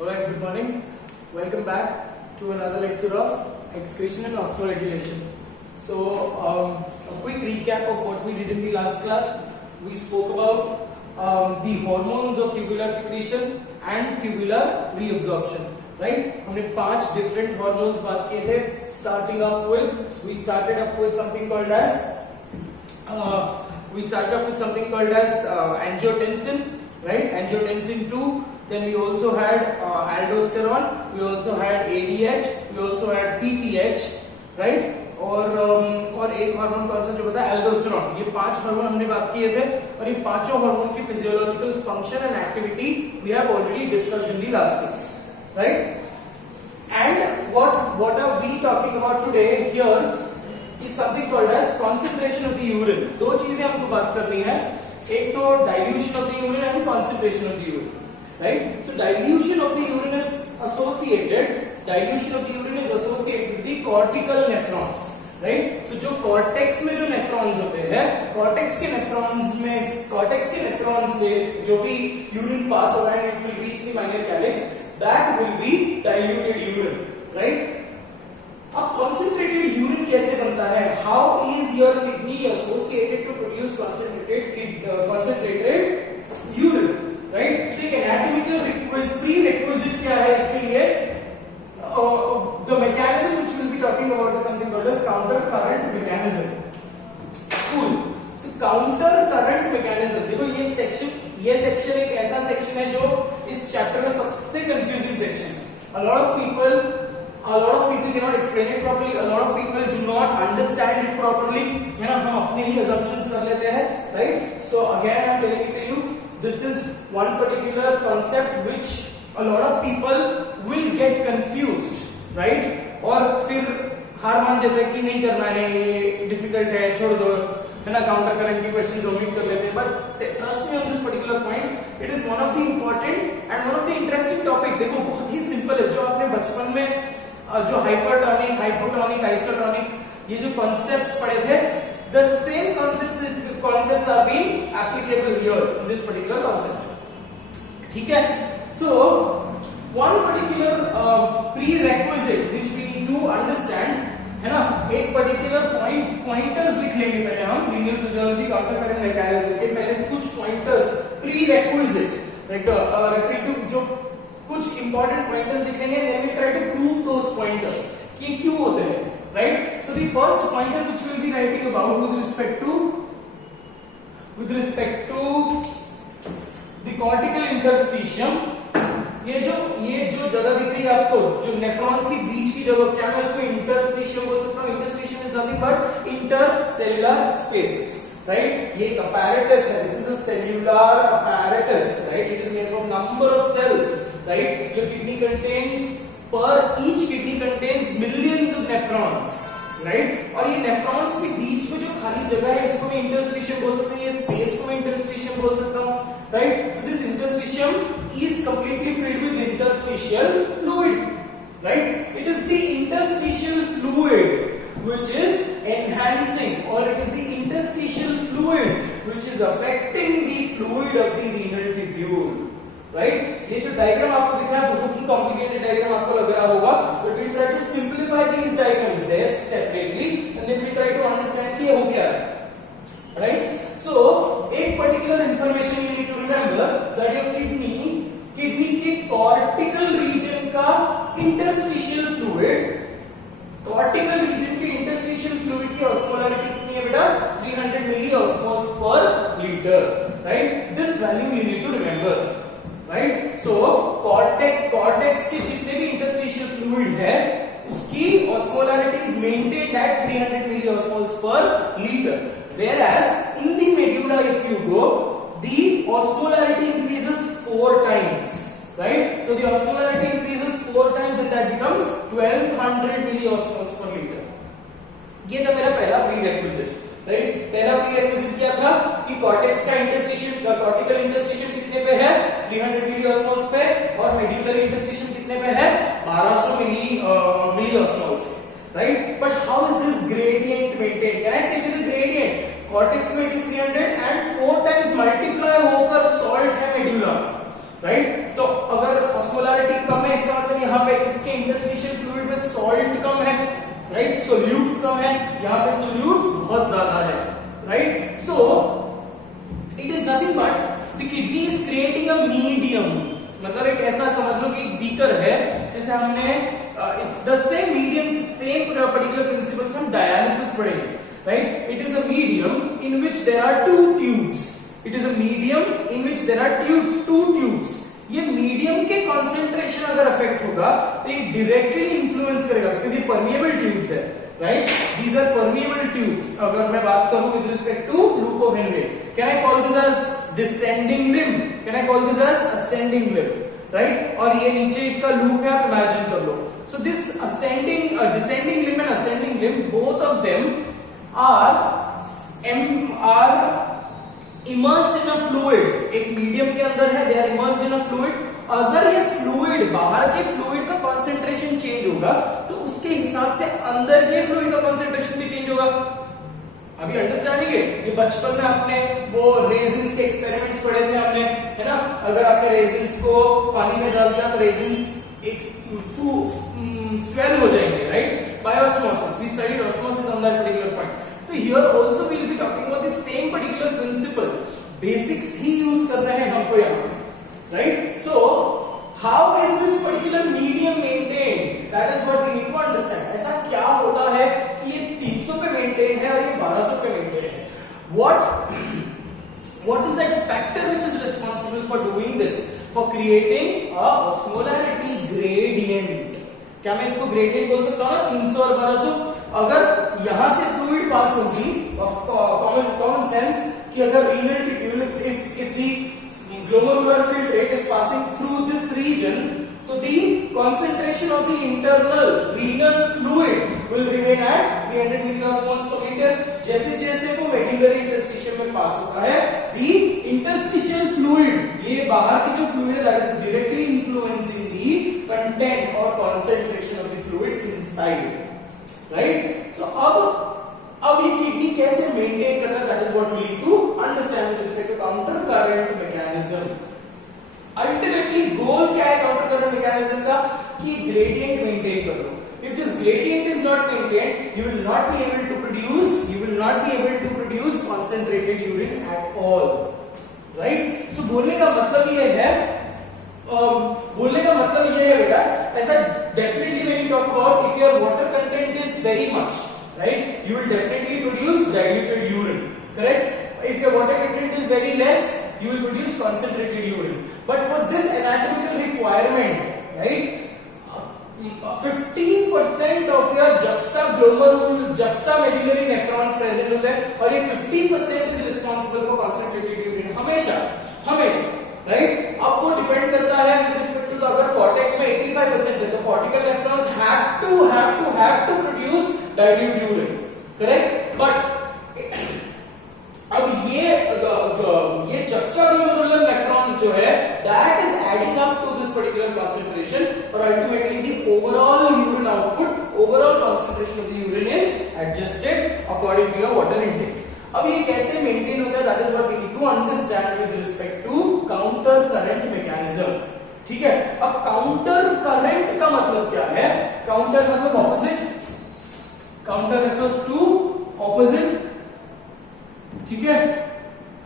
Alright, good morning. Welcome back to another lecture of excretion and osmoregulation. So, a quick recap of what we did in the last class. We spoke about the hormones of tubular secretion and tubular reabsorption. Right? हमने 5 different hormones बात किए थे. We started up with something called as angiotensin, right? Angiotensin 2. Then we also had aldosterone, we also had ADH, we also had PTH, right? और एक हार्मोन कौन सा जो बता एल्डोस्टेरोन. ये 5 हार्मोन हमने बात किए थे और ये पांचों हार्मोन की physiological function and activity we have already discussed in the last class, right? And what are we talking about today here is something called as concentration of the urine. दो चीजें हमको बात करनी है, एक तो dilution of the urine and concentration of the urine. Right? So dilution of the urine is associated with the cortical nephrons. Right? So जो cortex में जो nephrons होते हैं, cortex के nephrons से जो भी urine pass होगा and it will reach the minor calyx, that will be diluted urine. Right? अब concentrated urine कैसे बनता है? How is your kidney associated to produce concentrated urine? Right? तो एक anatomical prerequisite क्या है इसके लिए? The mechanism which we'll be talking about is something called as counter current mechanism. Cool. So counter current mechanism. देखो ये section एक ऐसा section है जो इस chapter में सबसे confusing section है. A lot of people cannot explain it properly. A lot of people do not understand it properly. है ना? हम अपने ही assumptions कर लेते हैं, right? So again I am telling it to you. This is one particular concept which a lot of people will get confused, right? और फिर हार मान जाते हैं कि नहीं करना है, ये डिफिकल्ट है, छोड़ दो, है ना? काउंटर करंट की क्वेश्चंस ओमिट कर लेते हैं. But trust me on this particular point, it is one of the important and one of the interesting topic. देखो बहुत ही सिंपल है. जो आपने बचपन में जो हाइपरटोनिक, हाइपोटोनिक, आइसोटोनिक ये जो कॉन्सेप्ट्स पढ़े थे, the same concepts are being applicable here in this particular concept. ठीक है? So one particular prerequisite which we need to understand, है ना? एक particular pointers लिख लेंगे पहले हम linear physiology counter current mechanism के पहले कुछ pointers prerequisite like referring to जो कुछ important pointers लिख लेंगे, then we try to prove those pointers कि क्यों होते हैं. Right? So the first pointer which we will be writing about with respect to the cortical interstitium, ये जो जगह दिख रही है आपको, जो नेफ्रॉन्स के बीच की जगह, क्या मैं इसको इंटरस्टिशियम बोल सकता हूँ? Interstitium is nothing but intercellular spaces, right? ये एक apparatus है. This is a cellular apparatus, right? It is made of number of cells, right? Your kidney contains each kidney contains millions of nephrons, right? और ये nephrons के बीच में जो खाली जगह है इसको मैं interstitium बोल सकता हूँ, ये space को मैं interstitium बोल सकता हूँ, right? So this interstitium is completely filled with interstitial fluid, right? It is the interstitial fluid which is enhancing, or it is the interstitial fluid which is affecting the fluid of the renal tubule. Right? ये जो डायग्राम आपको दिख रहा है बहुत ही complicated diagram आपको लग रहा होगा, but we try to simplify these diagrams there separately and then we try to understand कि ये हो क्या है, right? So एक particular information you need to remember that your kidney के cortical region का interstitial fluid की osmolarity कितनी है बेटा? 300 milliosmoles per liter, right? This value you need to remember. Right? So cortex के जितने भी interstitial fluid है उसकी osmolarity is maintained at 300 milliosmoles per liter, whereas in the medulla if you go, the osmolarity increases 4 times, right? So the osmolarity increases 4 times and that becomes 1200 milliosmoles per liter. ये था मेरा पहला prerequisite, right? पहला prerequisite क्या था कि cortex का cortical interstitium कितने पे है? 300 milliosmoles पे, और medullary interstitium कितने पे है? 1200 milliosmoles पे, right? But how is this gradient maintained? Can I say it is a gradient? Cortex में it is 300 and 4 times multiply होकर salt है medulla, right? तो अगर osmolarity कम इंटरस्टिशियल फ्लूइड में सॉल्ट कम है, राइट, सोल्यूट्स कम है, यहाँ पे सोल्यूट्स बहुत ज्यादा है, right. So it is nothing but the kidney is creating a medium. मतलब एक ऐसा समझ लो कि एक बीकर है, जैसे हमने it's the same medium, same particular principles हम डायलिसिस पढ़ेंगे, right. It is a medium in which there are two tubes. It is a medium in which there are two tubes. ये मीडियम के कंसंट्रेशन अगर affect होगा तो ये directly influence करेगा, because ये परमिएबल ट्यूब्स है, right. These are permeable tubes. अगर मैं बात करूं with respect to loop of Henry, can I call this as descending limb, can I call this as ascending limb, right. और ये नीचे इसका लूप है, आप इमेजिन कर लो. So this ascending descending limb and ascending limb, both of them are immersed in a fluid. एक medium के अंदर है, they are immersed in a fluid. अगर ये फ्लूइड, बाहर के फ्लूइड का कंसंट्रेशन चेंज होगा तो उसके हिसाब से अंदर के फ्लूइड का कंसंट्रेशन भी चेंज होगा. अभी अंडरस्टैंडिंग है. ये बचपन में आपने वो रेजिन्स के एक्सपेरिमेंट्स पढ़े थे हमने, है ना. अगर आपने रेजिन्स को पानी में डाल दिया तो रेजिन्स स्वेल हो जाएंगे, right, by osmosis. We studied osmosis on that particular point. तो here also we will be talking about the same particular principle. Basics ही यूज कर रहे हैं हमको यहाँ पे, right. So how is this particular medium maintained, that is what we need to understand. ऐसा क्या होता है कि ये 300 पे मेंटेन है और ये 1200 पे मेंटेन है. what is that factor which is responsible for doing this, for creating a osmolarity gradient. क्या मैं इसको ग्रेडियंट बोल सकता हूँ ना, 300 और 1200. अगर यहां से फ्लूइड पास होगी, कॉमन सेंस, कि अगर रीनल टिट्यूल, if the glomerular filtrate is passing through this region, so the concentration of the internal renal fluid will remain at 300 milliosmoles per liter. जैसे जैसे वो medullary interstitium में पास होता है, the interstitial fluid, ये बाहर की जो fluid है, that is directly influencing the content or concentration of the fluid inside, right? So अब ये किडनी कैसे मेंटेन करता है, that is what we need to understand with respect to counter current mechanism. Ultimately goal क्या है काउंटर करंट मैकेनिज्म का, कि gradient maintain करो. If this gradient is not maintained, you will not be able to produce concentrated urine at all, right. So बोलने का मतलब ये है, बेटा, ऐसा definitely when you talk about, if your water content is very much, right, you will definitely produce diluted urine, correct. If your water content is very less, you will produce concentrated urine. But for this anatomical requirement, right, 15% of your juxtamedullary nephrons present होते हैं, और ये 15% is responsible for concentrated urine. हमेशा, right. अब वो डिपेंड करता है with respect to, अगर कॉर्टेक्स में 85% है तो cortical nephrons have to produce dilute urine, correct. But अब ये juxtaglomerular nephrons जो है, that is adding up to this particular concentration, और ultimately the overall urine output, overall concentration of the urine is adjusted according to your water intake. अब ये कैसे मेंटेन होता है, that is what we need to understand with respect to counter current mechanism. ठीक है. अब counter current का मतलब क्या है? काउंटर मतलब opposite, counter refers to opposite, ठीक है,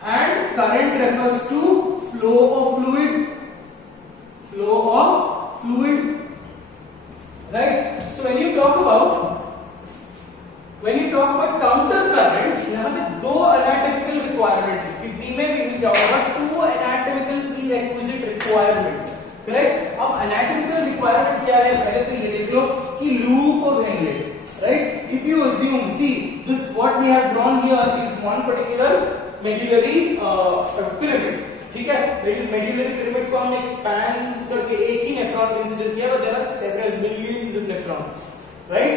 and current refers to flow of fluid, right. So when you talk about counter current, यहां पे दो एनाटॉमिकल रिक्वायरमेंट है. किडनी में भी क्या होगा, 2 एनाटॉमिकल प्रीरेक्विजिट रिक्वायरमेंट, करेक्ट. अब एनाटॉमिकल रिक्वायरमेंट क्या है, पहले तो ये देख लो कि loop of Henry, right. If you assume, see this what we have drawn here is one particular medullary pyramid, ठीक है. medullary pyramid को हमने expand करके एक ही नेफ्रॉन कंसीडर किया, but there are several millions of nephrons, right.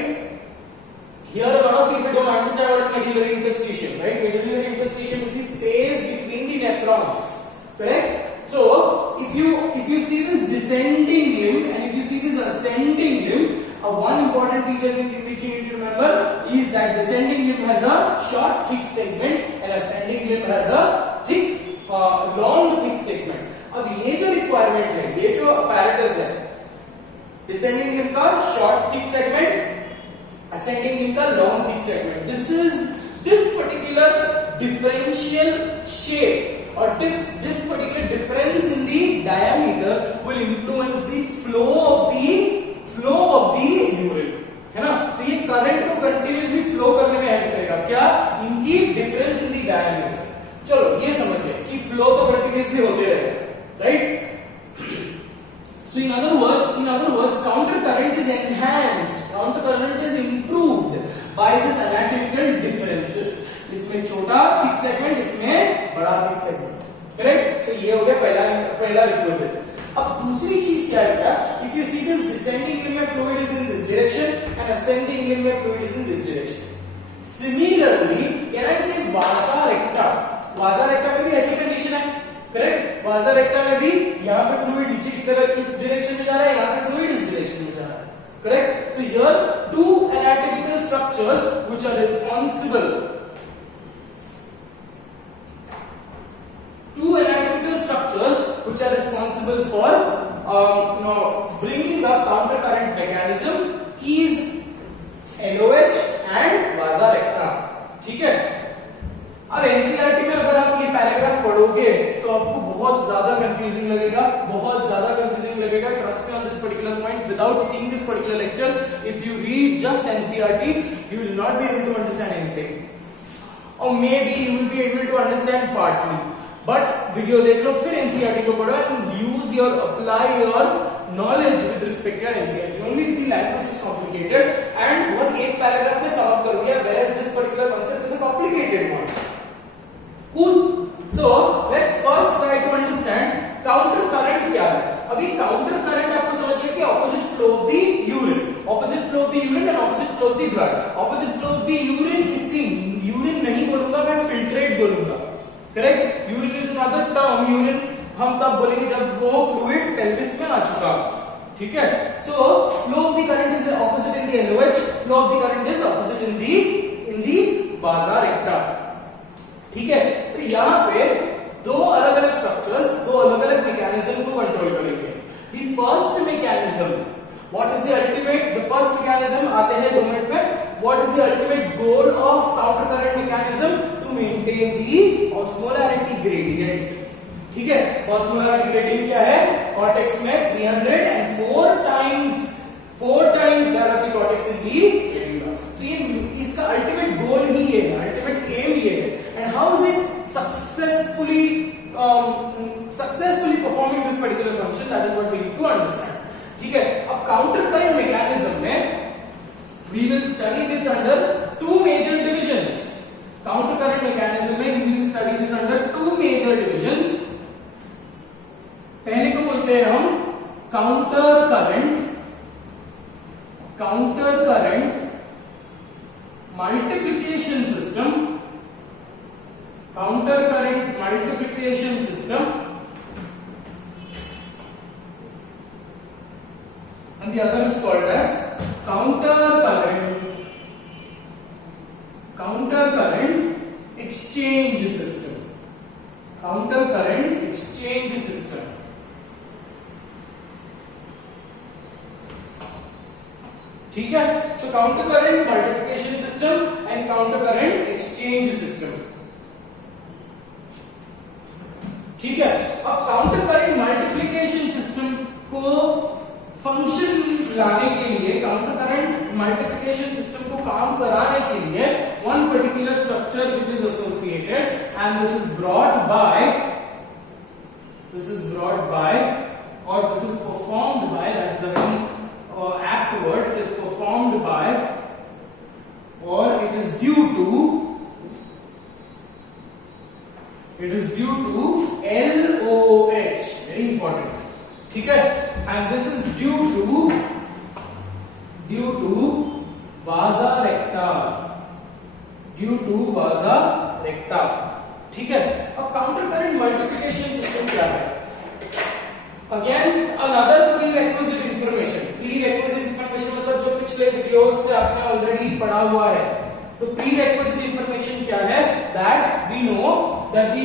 Here a lot of people don't understand what is medullary interstitium, right. Medullary interstitium is the space between the nephrons, correct. So if you see this descending limb and if you see this ascending limb, one important feature which you need to remember is that descending limb has a short thick segment and ascending limb has a long thick segment. अब ये जो requirement है, ये जो apparatus है, descending limb का short thick segment, ascending limb का long thick segment. This particular differential shape or this particular difference in the diameter will influence the flow of the urine, है ना. तो ये करंट को कंटिन्यूअसली फ्लो करने में हेल्प करेगा. क्या? इनकी डिफरेंस इन दी डायमीटर. चलो ये समझ गए कि फ्लो तो कंटिन्यूअसली होते रहेगा, right. So in other words, counter current is enhanced, counter current is improved by this anatomical differences. इसमें छोटा थिक सेगमेंट, इसमें बड़ा थिक सेगमेंट, करेक्ट. So ये हो गया पहला रिक्विजिट. अब दूसरी चीज क्या है? If you see this descending limb में fluid is in this direction and ascending limb में fluid is in this direction. Similarly, can I say vasa recta? Vasa recta में भी ऐसी कंडीशन है, करेक्ट. वाजा रेक्टा में भी यहाँ पे फ्लूइड नीचे की तरफ इस डायरेक्शन में जा रहा है, यहाँ पे फ्लूइड इस डायरेक्शन में जा रहा है, correct. So here two anatomical structures which are responsible for bringing the counter current mechanism is LOH and vasa recta. ठीक है. अब एनसीईआरटी में अगर आप ये पैराग्राफ पढ़ोगे तो आपको बहुत ज्यादा कंफ्यूजिंग लगेगा, trust me on this particular point. Without seeing this particular lecture, if you read just NCERT, you will not be able to understand anything, और maybe you will be able to understand partly. But video देख लो, फिर NCERT को पढ़ो and use your apply your knowledge with respect to NCERT. Only the language is complicated, and what एक पैराग्राफ में sum up कर दिया, whereas this particular concept is a complicated one. Cool. So let's first try to understand counter current क्या है. अभी counter current आपको समझ गया कि opposite flow of the urine and opposite flow of the blood. Opposite flow of the urine is urine नहीं बोलूंगा मैं, filtrate बोलूंगा, correct. Urine is another term. Urine हम तब बोलेंगे जब वो फ्लूइड पेल्विस में आ चुका, ठीक है. So flow of the current is opposite in the LOH, flow of the current is opposite in the वासा रेक्टा, ठीक है. तो यहाँ पे दो अलग अलग स्ट्रक्चर्स, दो अलग अलग मैकेनिज्म को कंट्रोल करेंगे. The first mechanism, what is the ultimate, the first mechanism आते हैं 2 मिनट में. What is the ultimate goal of counter current mechanism? To maintain the osmolarity gradient, ठीक है. ऑस्मोलैरिटी ग्रेडियंट क्या है? कॉर्टेक्स में 304 times that of the cortex in the retina. So ये इसका अल्टीमेट गोल ही है, अल्टीमेट एम ही है. And how is it successfully performing this particular function? That is what we need to understand, ठीक है. अब काउंटर करंट मैकेनिज्म में we will study this under 2 major divisions. Counter current mechanism में we will study this under 2 major divisions. पहले को बोलते हैं हम counter current multiplication system, counter current multiplication system, and the other is called as counter current exchange system. Counter current exchange system. ठीक है. So counter current multiplication system and counter current exchange system, ठीक है. अब counter current multiplication system को function लाने के लिए, counter current multiplication system को काम कराने के लिए one particular structure which is associated, and this is brought by or this is performed by, that is the very apt word, it is performed by or it is due to LOH, very important, ठीक है. and this is due to vasa recta, ठीक है. अब counter current multiplication system क्या है? Again another prerequisite information मतलब जो पिछले वीडियोस से आपने ऑलरेडी पढ़ा हुआ है. तो प्रीरेक्विजिट इंफॉर्मेशन क्या है? That we know that the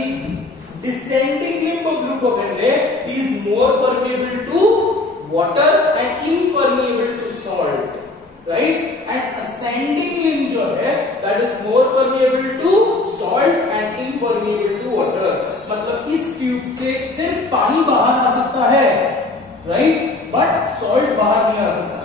descending limb of glucophile is more permeable to water and impermeable to right, and ascending limb जो है that is more permeable to salt and impermeable to water. मतलब इस ट्यूब से सिर्फ पानी बाहर आ सकता है, राइट, बट सॉल्ट बाहर नहीं आ सकता।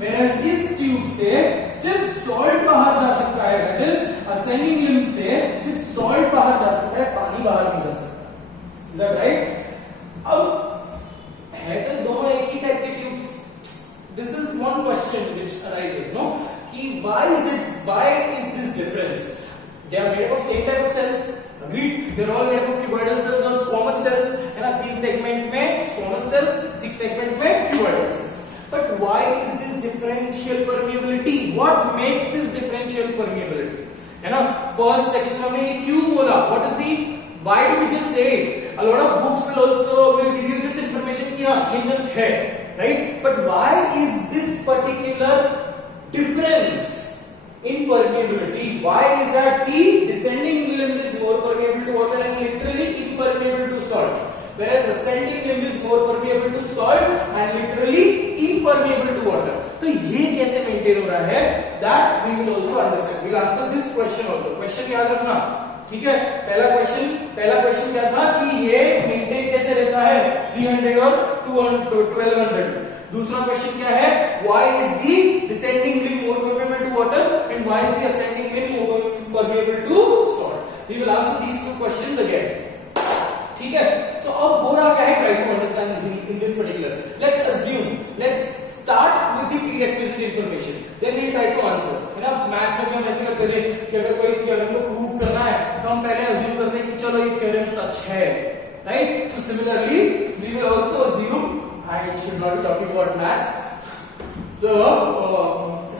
Whereas इस ट्यूब से सिर्फ सॉल्ट बाहर जा सकता है, दैट इज असेंडिंग लिम्ब से सिर्फ सॉल्ट बाहर जा सकता है, पानी बाहर नहीं जा सकता। Is that right? अब है तो दोनों एक ही टाइप के tubes. This is one question which arises, no, कि why is this difference? They are made up of same type of cells, agreed? They are all made up of cuboidal cells or squamous cells, है ना? thin segment में squamous cells, thick segment में cuboidal cells. But why is this differential permeability? What makes this differential permeability? है ना? First section में हमने ये क्यों बोला? What is the? Why do we just say it? A lot of books will give you this information कि हाँ ये just है, right? But why is this particular difference in permeability? Why is that the descending limb is more permeable to water and literally impermeable to salt, whereas ascending limb is more permeable to salt and literally impermeable to water? तो ये कैसे मेंटेन हो रहा है? That we will also understand. We will answer this question also. Question याद रखना, ठीक है? पहला क्वेश्चन क्या था कि ये मेंटेन कैसे रहता है 300 और 1200। दूसरा क्वेश्चन क्या है? Why is the descending limb more permeable to water and why is the ascending limb more permeable to salt? We will answer these two questions again. ठीक है? So अब हो रहा क्या है? Try to understand in this particular. Let's start with the prerequisite information. Then we'll try to answer. है ना? मैथ्स में भी हम ऐसे करते थे कि अगर कोई थ्योरम को प्रूव करना है तो हम पहले अज्यूम करते हैं कि चलो ये थ्योरम सच है, right? So similarly, we will also assume. I should not be talking about maths. So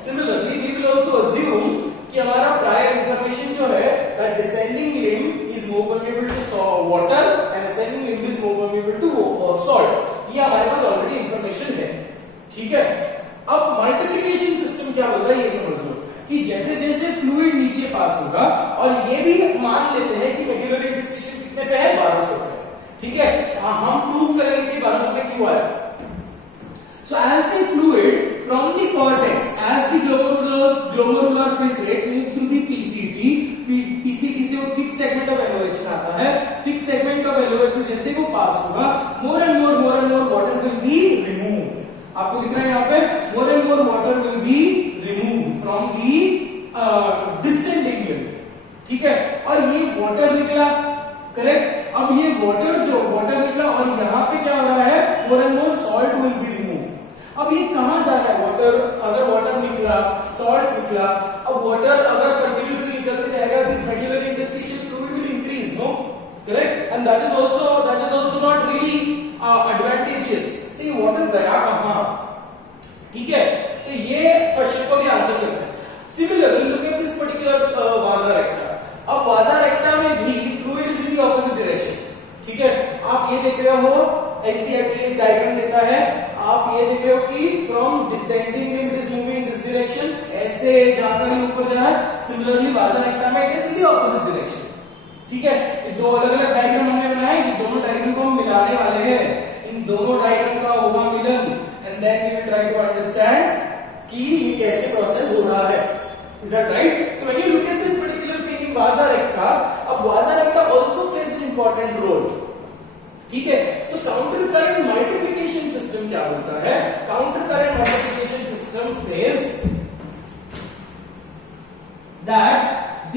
similarly, we will also assume कि हमारा prior information जो है that descending limb is more permeable to water and ascending limb is more permeable to salt. ये हमारे पास already information है, ठीक है? अब मल्टीप्लिकेशन सिस्टम क्या होता है ये समझ लो कि जैसे जैसे फ्लूइड नीचे पास होगा, और ये भी मान लेते हैं कि मेडुलरी इंटरस्टिशियम कितने पे है? 1200 पे, ठीक है? हम प्रूव करेंगे कि 1200 पे क्यों आया। So as the fluid from the cortex, as the glomerular filtrate moves through the PCT से वो thick segment of LOH में आता है, thick segment of LOH से जैसे वो पास होगा, more and more water will be removed. आपको दिख रहा है यहाँ पे more and more water will be removed from the descending limb, ठीक है? और ये water निकला, करेक्ट? अब ये water निकला और यहाँ पे क्या हो रहा है? more and more salt will be removed. अब ये कहां जा रहा है? वाटर, अगर वाटर निकला, सॉल्ट निकला, अब वाटर अगर कंटिन्यूसली निकलते जाएगा, this medullary interstitial fluid will increase, no, correct? And that is also not really advantageous. See water गया कहां, ठीक है? तो ये क्वेश्चन को भी आंसर करता है। Similarly look at this particular वाजा रेक्टा। अब वाजा रेक्टा में भी fluid is in the opposite direction, ठीक है? आप ये देख रहे हो, एनसीईआरटी डायग्राम देता है, आप ये देख रहे हो कि from descending limb it is moving this direction, ऐसे जाकर ही ऊपर जा रहा है। सिमिलरली वाजा रेक्टा में it is in the opposite direction, ठीक है? ये दो अलग-अलग डायग्राम हमने बनाए, ये दोनों डायग्राम को हम मिलाने वाले हैं। इन दोनों डायग्राम का होगा मिलन, and then we will try to understand कि ये कैसे प्रोसेस हो रहा है। Is that right? So when you look at this particular thing in vasa recta, अब vasa recta also plays an important role, ठीक है? So counter current multiplication system क्या बोलता है? Counter current multiplication system says that the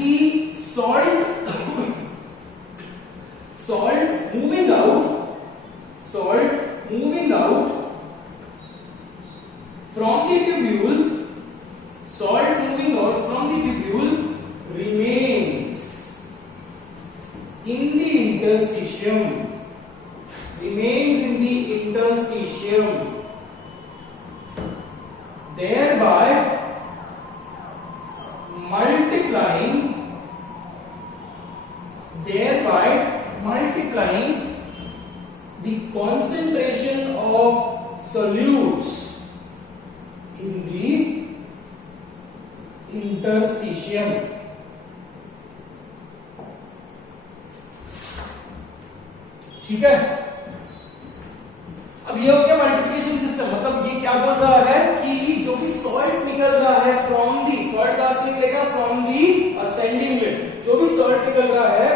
salt moving out from the tubule, salt moving out from the tubule remains in the interstitium, thereby multiplying the concentration of solutes in the interstitium. ठीक है? अब ये हो गया multiplication system. मतलब ये क्या बोल रहा है कि जो भी सॉल्ट निकल रहा है फ्रॉम दी, सॉल्ट कहां से निकलेगा, फ्रॉम दी असेंडिंग लिम्ब, जो भी सॉल्ट निकल रहा है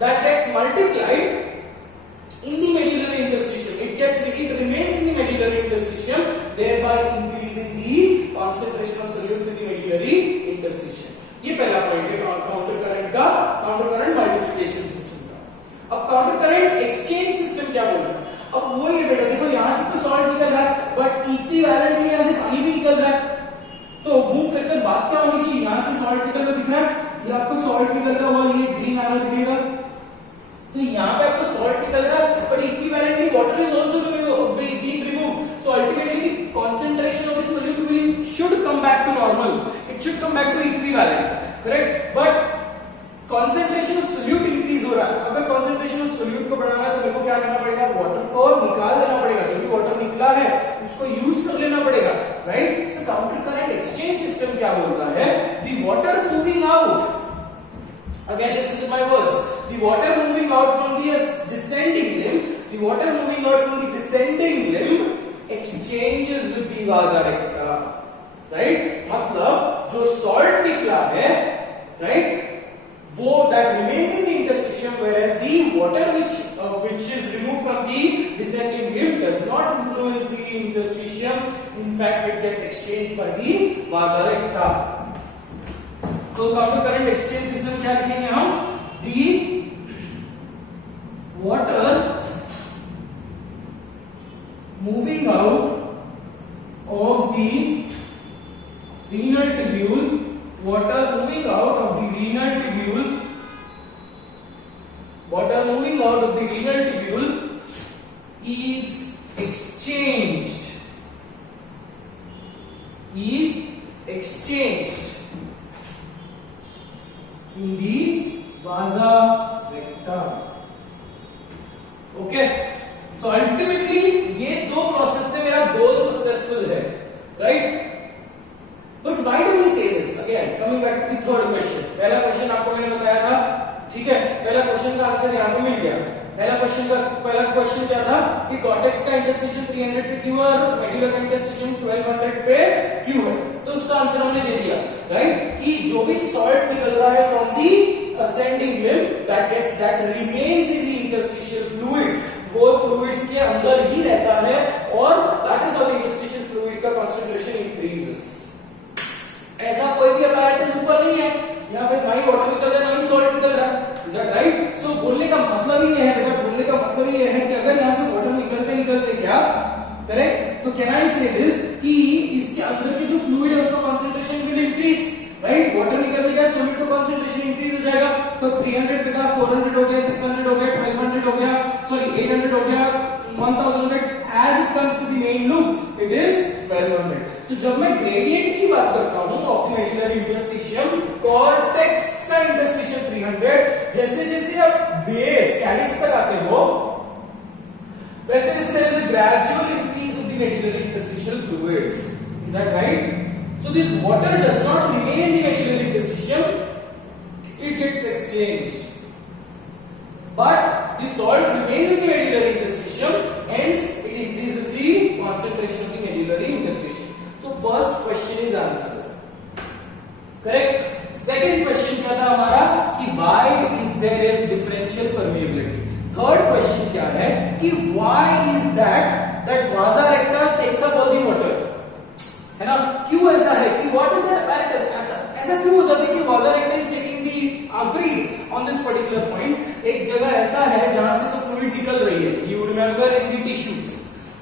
that gets multiplied in the medullary interstitium, it remains in the medullary interstitium, thereby increasing the concentration of solutes in the medullary interstitium. ये पहला पॉइंट है काउंटर करंट का, काउंटर करंट मल्टीप्लिकेशन सिस्टम का। अब काउंटर करंट एक्सचेंज सिस्टम क्या बोल रहा है, अब वो ये बेटा देखो यहां से तो सॉल्ट निकल रहा है बट इक्विवेलेंटली यहां से पानी भी निकल रहा है, तो घूम फिरकर बात क्या होनी चाहिए, यहां से सॉल्ट निकलता दिख रहा है, ये आपको सॉल्ट निकलता हुआ ये ग्रीन एरो दिखेगा, तो यहाँ पे आपको सॉल्ट निकल रहा है but equivalently water is also being removed, so ultimately the concentration of the solute should come back to normal, it should come back to equivalent, correct, but concentration of solute increase हो रहा है, अगर concentration of solute को बढ़ाना है तो मेरे को क्या करना पड़ेगा, वाटर को निकाल देना पड़ेगा, जो भी वाटर निकला है उसको यूज कर लेना पड़ेगा, राइट। सो काउंटर करंट एक्सचेंज सिस्टम क्या बोल रहा है, the water moving out, again listen to my words, the water moving out from the descending limb, the water moving out from the descending limb exchanges with the vasa recta, right, मतलब जो salt निकला है, right, वो that remains in the interstitium, whereas the water which is removed from the descending limb does not influence the interstitium, in fact it gets exchanged by the vasa recta। तो counter current exchange system क्या लिखेंगे हम, the water moving out of the renal tubule, water moving out of the renal tubule, water moving out of the renal tubule is exchanged in the vasa recta, okay. So ultimately ये दो process से मेरा goal successful है, right, but why do we say this, again coming back to the third question, पहला question आपको मैंने बताया था, ठीक है, पहला क्वेश्चन का आंसर यहां पे मिल गया, पहला क्वेश्चन क्या था कि कॉर्टेक्स का इंटरसेक्शन 300 पे क्यू है और मेडुला का इंटरसेक्शन 1200 पे क्यू है, तो उसका आंसर हमने दे दिया, राइट, कि जो भी सॉल्ट निकल रहा है from the ascending limb that remains in the interstitial fluid, वो फ्लूइड के अंदर ही रहता है और that is how the interstitial fluid का concentration increases। ऐसा कोई भी apparatus ऊपर नहीं है, यहाँ पे ना ही वाटर निकल रहा है ना ही सॉल्ट निकल रहा है, इज दैट राइट। सो बोलने का मतलब ही है बेटा, बोलने का मतलब ये है कि अगर यहाँ से वाटर निकलते निकलते क्या करेक्ट, तो कैन आई से दिस कि इसके अंदर के जो फ्लूइड है उसका concentration will increase, right, water निकल गया सॉलिड का कंसंट्रेशन इंक्रीज हो जाएगा, तो 300 पे का 400 हो गया, 600 हो गया, 1200 हो गया, सॉरी 800 हो गया, 1000 हो गया, as it comes to the main loop it is 1200। so जब मैं ग्रेडियंट की बात करता हूं of the medullary interstitium, cortex का इंटरस्टिशियम 300, जैसे जैसे आप बेस कैलिक्स तक आते हो वैसे वैसे there is a gradual increase of the medullary interstitial fluid, is that right? so this water does not remain in the medullary interstitium, it gets exchanged, but the salt remains in the medullary interstitium, hence it increases the concentration of the medullary interstitium। so first question is answered, correct। second question क्या था हमारा कि why is there a differential permeability। third question क्या है कि why is that vasa recta takes up all the water, है ना, क्यों ऐसा है कि what is that apparatus, अच्छा ऐसा क्यों हो जाता है कि vasa recta is taking the upgrade on this particular point। एक जगह ऐसा है जहां से तो फ्लूइड निकल रही है, you remember in the tissues,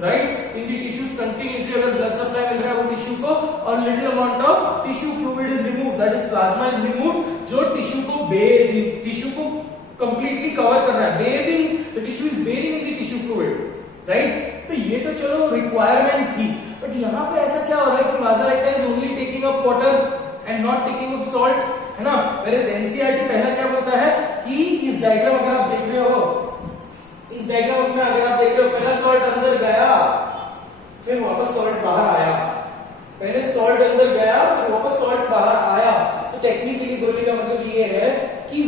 right, in the tissues continuously अगर ब्लड सप्लाई मिल रहा है वो टिश्यू को और little amount of tissue fluid is removed, that is plasma is removed, जो टिश्यू को completely cover कर रहा है, bathing, the tissue is bathing in the tissue fluid, right। तो ये तो चलो रिक्वायरमेंट थी, बट यहाँ पे ऐसा क्या हो रहा है कि vasa recta is only taking up water and not taking up salt, है ना। whereas NCERT पहला क्या बोलता है कि इस डायग्राम अगर आप देख रहे हो, इस डायग्राम में अगर आप देख रहे हो पहला सॉल्ट अंदर गया फिर वापस सॉल्ट बाहर आया, पहले सॉल्ट अंदर गया फिर वापस सॉल्ट बाहर आया। तो टेक्निकली बोलने का मतलब ये है कि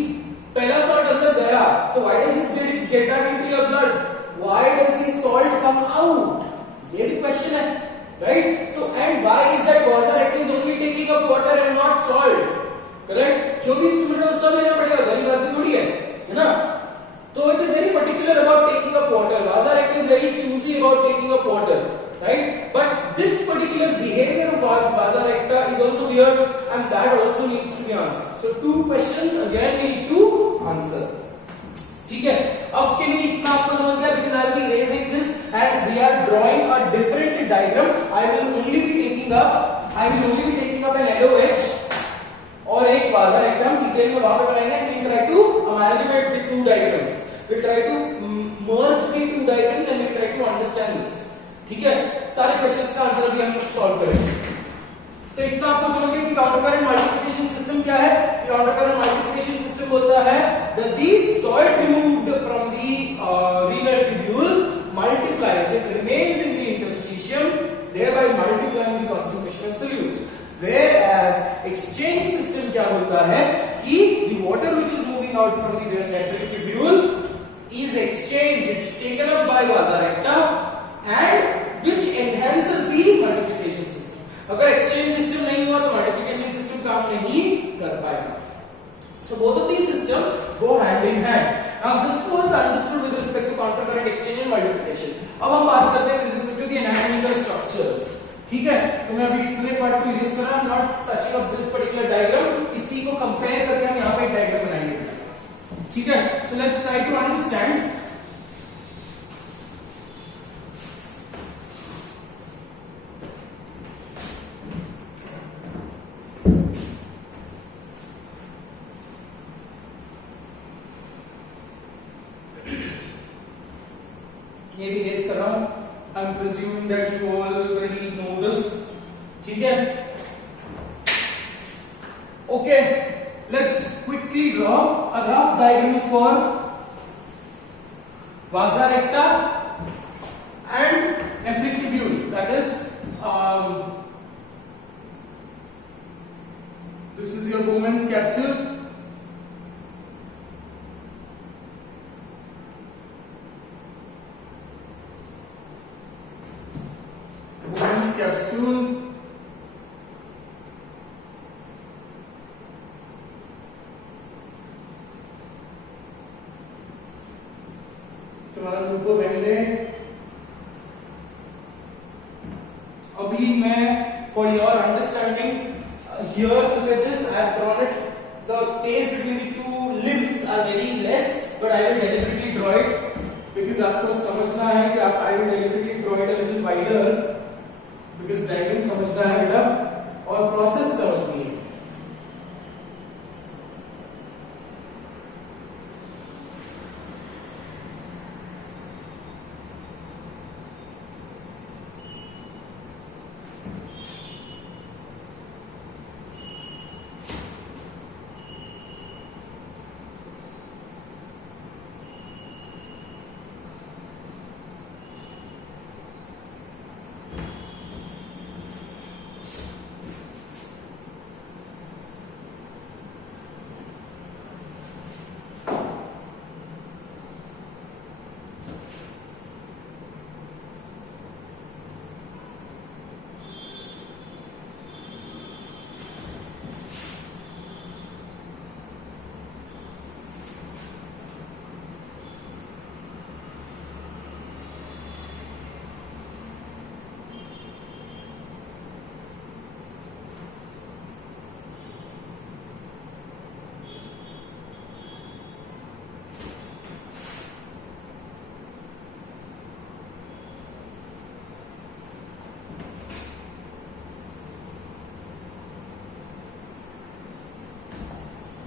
पहला सॉल्ट अंदर गया तो why does it get back into your blood, why does the salt come out, ये भी क्वेश्चन सब लेना पड़ेगा, गरीब आदमी थोड़ी है ना। तो it is very particular about taking a porter. Vaza Recta is very choosy about taking a porter, right? But this particular behavior of Vaza Recta is also weird, and that also needs to be answered. So two questions again we need to answer. ठीक है, अब के लिए इतना आपको समझ गया, because I will be raising this and we are drawing a different diagram. I will only be taking up an LOH और एक Vaza Recta हम डिटेल में वहां पे बनाएंगे. We will try to amalgamate the two diagrams. We will try to merge the two diagrams and we will try to understand this. ठीक है, सारे क्वेश्चंस का आंसर भी हम सॉल्व करेंगे. तो इतना आपको समझ गए कि काउंटर करंट मल्टीप्लिकेशन सिस्टम क्या है. काउंटर करंट मल्टीप्लिकेशन सिस्टम बोलता है that the salt removed from the renal tubule multiplies, it remains in the interstitium, thereby multiplying the concentration of solutes. Whereas exchange system क्या बोलता है कि the water which is moving out from the nephric tubule is exchanged, it's taken up by Vaza Recta and which enhances the multiplication system. अगर exchange system नहीं हुआ तो multiplication system काम नहीं कर पाएगा. So both of these systems go hand in hand. Now this was understood with respect to counter current exchange and multiplication. अब हम बात करते हैं with respect to the anatomical structures. ठीक है, तो मैं अभी इतने पार्ट को इरेज कर रहा हूं, not touching up this particular diagram. इसी को कंपेयर करके हम यहाँ पे एक डायग्राम बनाएंगे. ठीक है, so let's try to understand. ये भी रेस कर रहा हूं. I'm presuming that you all already know this. ठीक है, okay, let's quickly draw a rough diagram for Vaza Recta and nephric tubule. That is, this is your Bowman's capsule. Capsule. तुम्हारा लूपो वेंडे. अभी मैं for your understanding here look at this. I have drawn it. The space between the two limbs are very less, but I will deliberately draw it because आपको समझना है कि I will deliberately draw it a little wider. Because diagram समझना है बेटा और प्रोसेस समझनी है.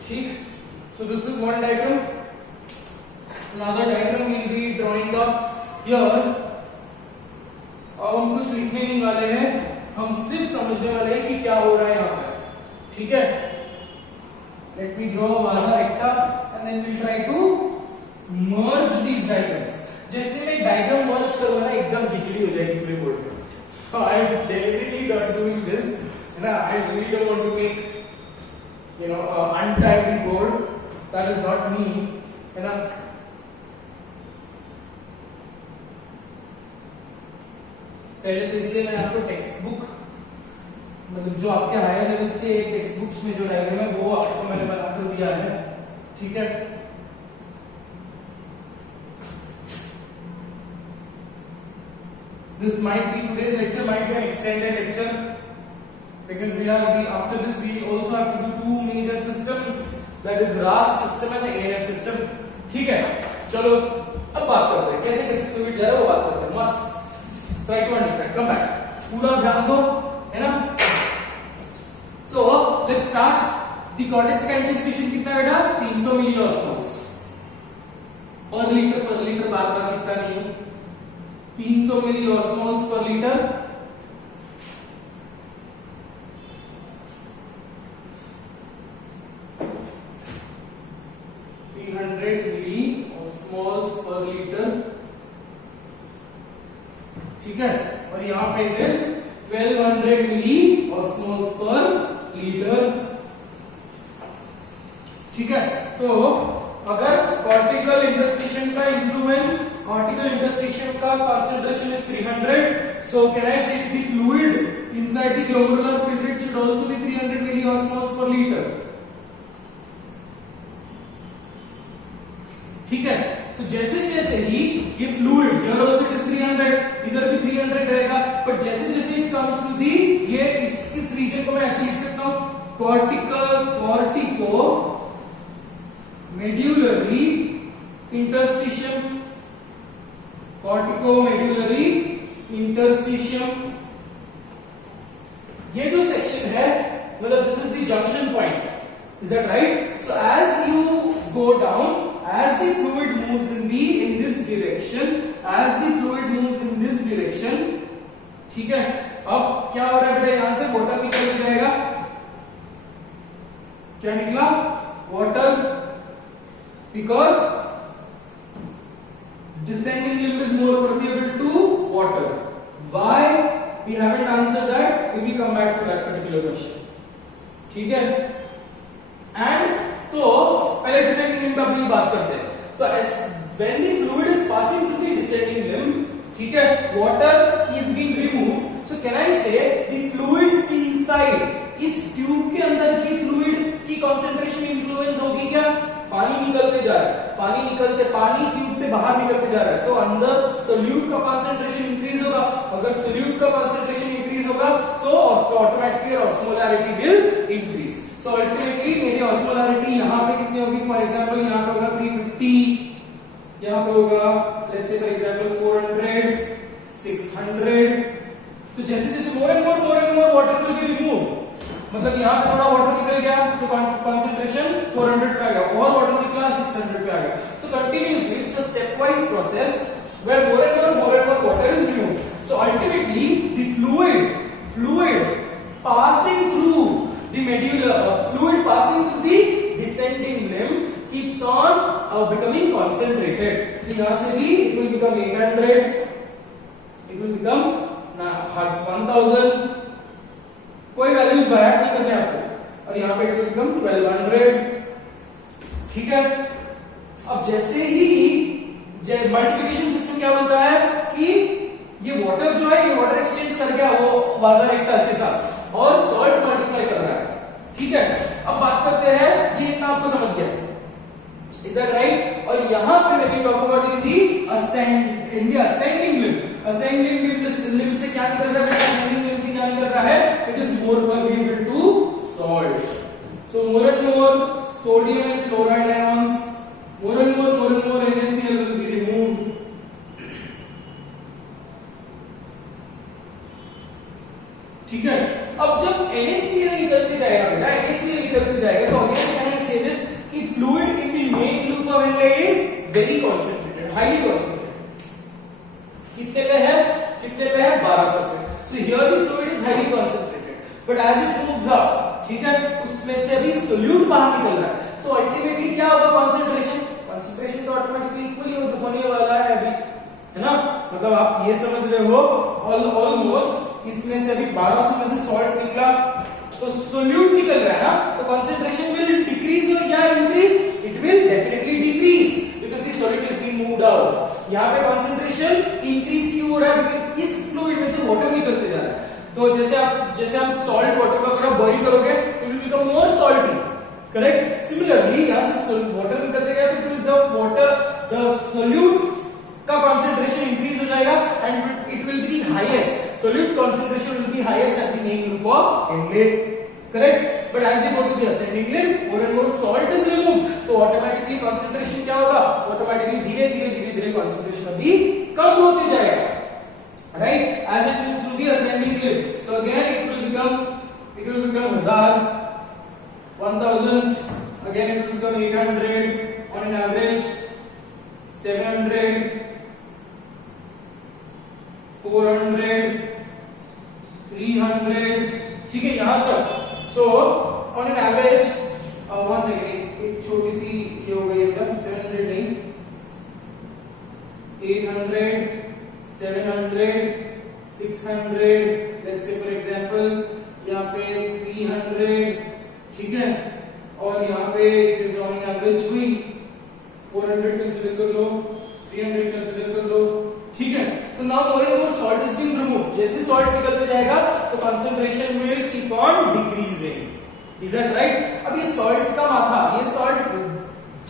ठीक. So this is one diagram. Another diagram we'll be drawing up here. अब हम कुछ लिखने नहीं वाले हैं, हम सिर्फ समझने वाले हैं कि क्या हो रहा है यहाँ पे. ठीक है. Let me draw Vaza Recta and then we'll try to merge these diagrams. जैसे मैं डायग्राम मर्ज करूंगा ना एकदम खिचड़ी हो जाएगी पूरे बोर्ड में. So I am deliberately not doing this. ना, I really don't want to make untidy board. That is not me. है ना. पहले तो इसलिए मैंने आपको टेक्स्ट बुक मतलब जो आपके हायर लेवल्स के टेक्स्ट बुक्स में जो डायग्राम है वो आपको मैंने बना कर दिया है. ठीक है, this might be today's lecture might be an extended lecture because we after this we also have to do two major systems, that is RAS system and the ANF system. ठीक है, चलो अब बात करते हैं कैसे कैसे फ्लूइड जा रहा है वो बात करते हैं. मस्त, try to understand, come back, पूरा ध्यान दो, है ना. So let's start. The cortex concentration कितना बेटा 300 मिलीऑस्मोल्स पर लीटर बार बार लिखता नहीं हूं. 300 मिलीऑस्मोल्स पर लीटर. पर लीटर. ठीक है, और यहां पे it is 1200 milli osmoles per litre. ठीक है, तो अगर कॉर्टिकल इंटरस्टिशन का इंफ्लुएंस, कॉर्टिकल इंटरस्टिशन का concentration is 300, so can I say the fluid inside the glomerular filtrate should also be 300 milli osmoles per litre. ठीक है, तो जैसे जैसे ही ये fluid here also it is 300, इधर भी 300 रहेगा, बट जैसे जैसे इट कम्स टू दी ये इस रीजन को मैं ऐसे लिख सकता हूं cortico medullary interstitium. Cortico medullary interstitium ये जो सेक्शन है मतलब this is the junction point. Is that right? So as you go down, as the fluid moves in this direction, ठीक है, अब क्या हो रहा है बेटा, यहां से वाटर निकल जाएगा. क्या निकला? Water, because descending limb is more permeable to water. Why? We haven't answered that. We will come back to that particular question. ठीक है, and तो पहले डिसेंडिंग लिम्ब की बात करते हैं. तो when the fluid is passing through the descending limb, ठीक है, water is being removed. So can I say the fluid inside, इस ट्यूब के अंदर की फ्लूइड की कंसंट्रेशन इन्फ्लुएंस होगी क्या? पानी निकलते जा रहा है, पानी ट्यूब से बाहर निकलते जा रहा है, तो अंदर सोल्यूट का कंसंट्रेशन इंक्रीज होगा. अगर सोल्यूट का कंसंट्रेशन इंक्रीज होगा so automatically osmolarity will increase. So ultimately मेरी ऑस्मोलैरिटी यहां पे कितनी होगी? फॉर एग्जांपल यहां पे होगा 350, यहां पे होगा लेट्स से फॉर एग्जांपल 400, 600. तो जैसे जैसे मोर and more water will be remove, मतलब यहां पे थोड़ा वाटर निकल गया तो कंसंट्रेशन 400 पे आ गया, और वाटर निकला 600 पे आ गया. So continuously it's a step wise process where more and more water is removed. So ultimately the fluid passing through the fluid passing through the descending limb keeps on becoming concentrated. So यहाँ से भी it will become 800, it will become 1000, कोई वैल्यूज बाहर नहीं करने आपको, और यहाँ पे it will become 1200. ठीक है, अब जैसे ही मल्टीप्लिकेशन सिस्टम क्या बोलता है कि ये वाटर जो है ये वाटर एक्सचेंज कर गया वो वाटर एक्टर के साथ और सॉल्ट मल्टीप्लाई कर रहा है. ठीक है, अब बात करते हैं, ये इतना आपको समझ गया, इज दैट राइट? और यहां पे मैं talk about in the ascending limb से क्या निकल रहा है? असेंडिंग लिम्ब से क्या निकल रहा है? It is more permeable to salt. So more and more sodium and chloride ions, more and more NaCl will be removed. ठीक है, अब जब NaCl निकलते जाएगा बेटा, NaCl निकलते जाएगा तो again can I say this कि fluid in the main loop of inlet is very concentrated, highly concentrated. कितने पे है? 1200 पे. So here the fluid is highly concentrated, but as it moves up, ठीक है, उसमें से अभी सोल्यूट बाहर निकल रहा है. सो अल्टीमेटली क्या होगा? कंसंट्रेशन तो ऑटोमेटिकली इक्वली होने वाला है अभी, है ना. मतलब आप ये समझ रहे हो ऑलमोस्ट इसमें से अभी 1200 में से सॉल्ट निकला तो सोल्यूट निकल रहा है ना, तो कंसंट्रेशन विल डिक्रीज और या increase? It will definitely decrease because the solid is being moved out. यहां पे कंसंट्रेशन इंक्रीज क्यों हो रहा है? बिकॉज़ इस फ्लूइड में से वाटर निकलते जा रहा है. तो जैसे आप सॉल्ट वाटर को अगर आप बॉईल करोगे तो it will become more salty. Correct. Similarly यहां से वाटर में करते गए तो द सोल्यूट्स का कॉन्सेंट्रेशन इंक्रीज हो जाएगा and it will be the highest solute concentration will be highest at the main loop of inlet, correct, but as they go to the ascending limb more and more salt is removed, so automatically concentration क्या होगा, automatically धीरे धीरे concentration अभी कम होते जाएगा, right, as it moves to the ascending limb, so again it will become 1000, 1000, again it will become 800 on an average, 700, 400, 300, ठीक है यहां तक। So on an average, one second, एक छोटी सी ये हो गई बेटा, 700 नहीं, 800, 700, 600, let's say for example यहाँ पे 300, ठीक है, और यहाँ पे on an average हुई 400 कंसीडर कर लो, 300 कंसीडर कर लो, ठीक है। तो now more and more salt is being removed, जैसे सॉल्ट निकलते जाएगा तो concentration will keep on decreasing, is that right? अब ये सॉल्ट का माथा, ये सॉल्ट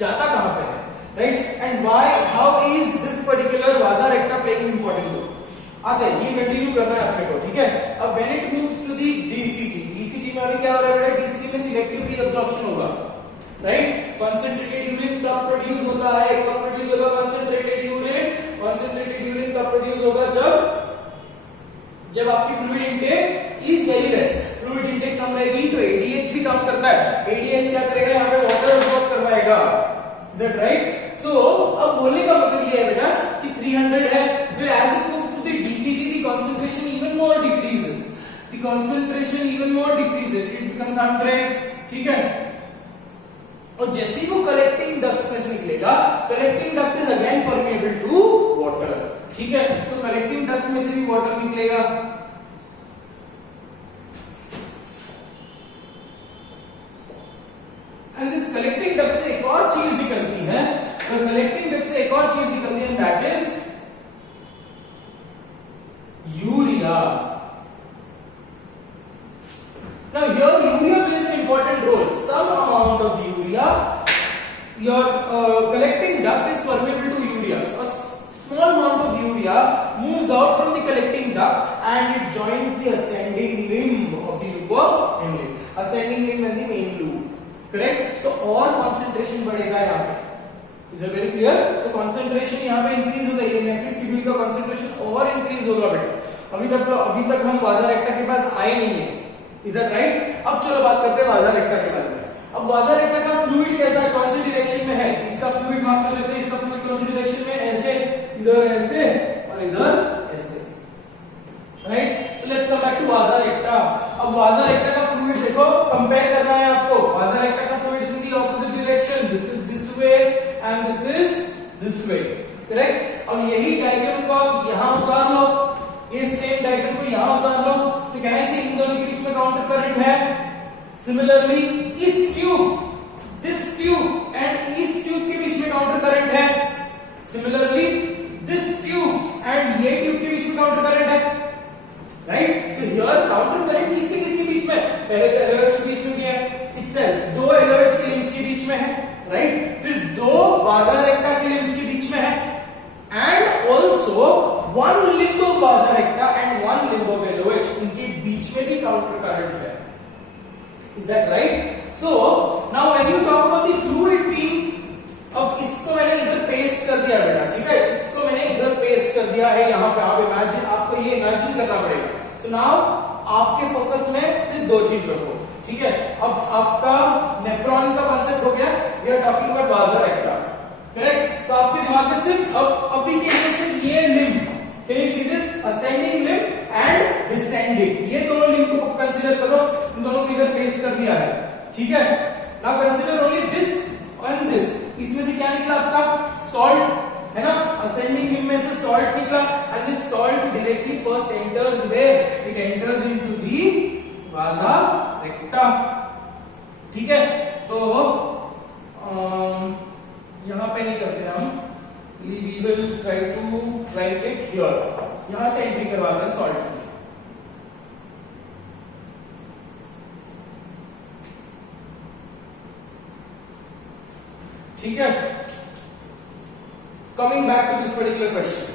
जाता कहां पे है, right? And why, how is this particular vasa recta playing important role? आते हैं, ये कंटिन्यू करना है अपने को, ठीक है। अब when it moves to the DCT में अभी क्या हो रहा है बेटा, DCT में सिलेक्टिव रीअब्जॉर्प्शन होगा, राइट, कंसंट्रेटेड यूरिन तब प्रोड्यूस होता है, कब प्रोड्यूस होगा कंसंट्रेटेड यूरिन तब प्रोड्यूस होगा जब आपकी fluid intake is very less, fluid intake कम रहेगी तो एडीएच भी काम करता है, एडीएच क्या करेगा, यहाँ पे वाटर अब्सॉर्ब करवाएगा, इज दैट राइट। सो अब बोलने का मतलब ये है बेटा कि 300 है, फिर as it moves to the DCT the concentration even more decreases, it becomes 100, ठीक है। और जैसे ही वो कलेक्टिंग डक्ट्स में से निकलेगा, collecting duct is again permeable to water, ठीक है, तो कलेक्टिंग डक्ट में से भी वाटर निकलेगा, एंड दिस कलेक्टिंग डक्ट से एक और चीज निकलती है, तो कलेक्टिंग डक्ट से एक और चीज निकलती है, that is urea. Now here urea plays an important role. Some amount of urea, your collecting duct is permeable to urea. So a small amount of urea moves out from the collecting duct and it joins the ascending limb of the loop of Henle. Ascending limb and the main loop. Correct? So और concentration बढ़ेगा यहाँ पे. Is it very clear? So concentration यहाँ पे increase होता है. Nephric tubule का concentration और increase होगा बेटा. अभी तक हम वाजा रेक्टा के पास आए नहीं है. Is that right? अब चलो बात करते हैं वाजा रेक्टा के बारे में। अब वाजा रेक्टा का फ्लूइड कैसा है, कौन सी डायरेक्शन में है, इसका फ्लूइड मार्क कर लेते हैं, इसका फ्लूइड कौन सी डायरेक्शन में, ऐसे, इधर ऐसे और इधर ऐसे, right. So let's come back to vasa recta. अब वाजा रेक्टा का फ्लूइड देखो, कंपेयर करना है आपको। वाजा रेक्टा का fluid is in the opposite direction, this is this way and this is this way, correct. अब यही डायग्राम को आप यहां उतार लो, ये सेम डायग्राम को यहां उतार लो, तो कैन आई से इन दोनों के बीच में काउंटर करंट है। सिमिलरली इस ट्यूब, दिस ट्यूब एंड इस ट्यूब के बीच में काउंटर करंट है। सिमिलरली दिस ट्यूब एंड ये ट्यूब के बीच में काउंटर करंट है, right. So here counter current किसके किसके बीच में, पहले तो एलओएच के बीच में किया है, इटसेल्फ दो एलओएच के लिम्स के बीच में है, राइट। फिर दो वाजा रेक्टा के लिम्स के बीच में है, and also one limb of vasa recta and one limb of LOH, उनके बीच में भी काउंटर करंट है। Is that right? So now when you talk about the fluid being, अब इसको मैंने इधर पेस्ट कर दिया बेटा, ठीक है, इसको मैंने इधर पेस्ट कर दिया है यहाँ पे। आप इमेजिन, आपको ये इमेजिन करना पड़ेगा। So now आपके फोकस में सिर्फ दो चीज रखो, ठीक है। अब आपका नेफ्रॉन का कॉन्सेप्ट हो गया, we are talking about वाजा रेक्टा, करेक्ट। सो आपके दिमाग में सिर्फ अब अभी के लिए सिर्फ ये limb, can you see this ascending limb and descending, ये दोनों लिम्ब को कंसीडर करो, इन दोनों को इधर पेस्ट कर दिया है, ठीक है। now consider only this and this, इसमें से क्या निकला आपका, सॉल्ट है ना, ascending limb में से सॉल्ट निकला, and this salt directly first enters where, it enters into the vasa recta, ठीक है। तो यहां पे नहीं करते हम, we will try to write it here, यहां से एंट्री करवाते हैं सॉल्ट की। ठीक है, coming back to this particular question,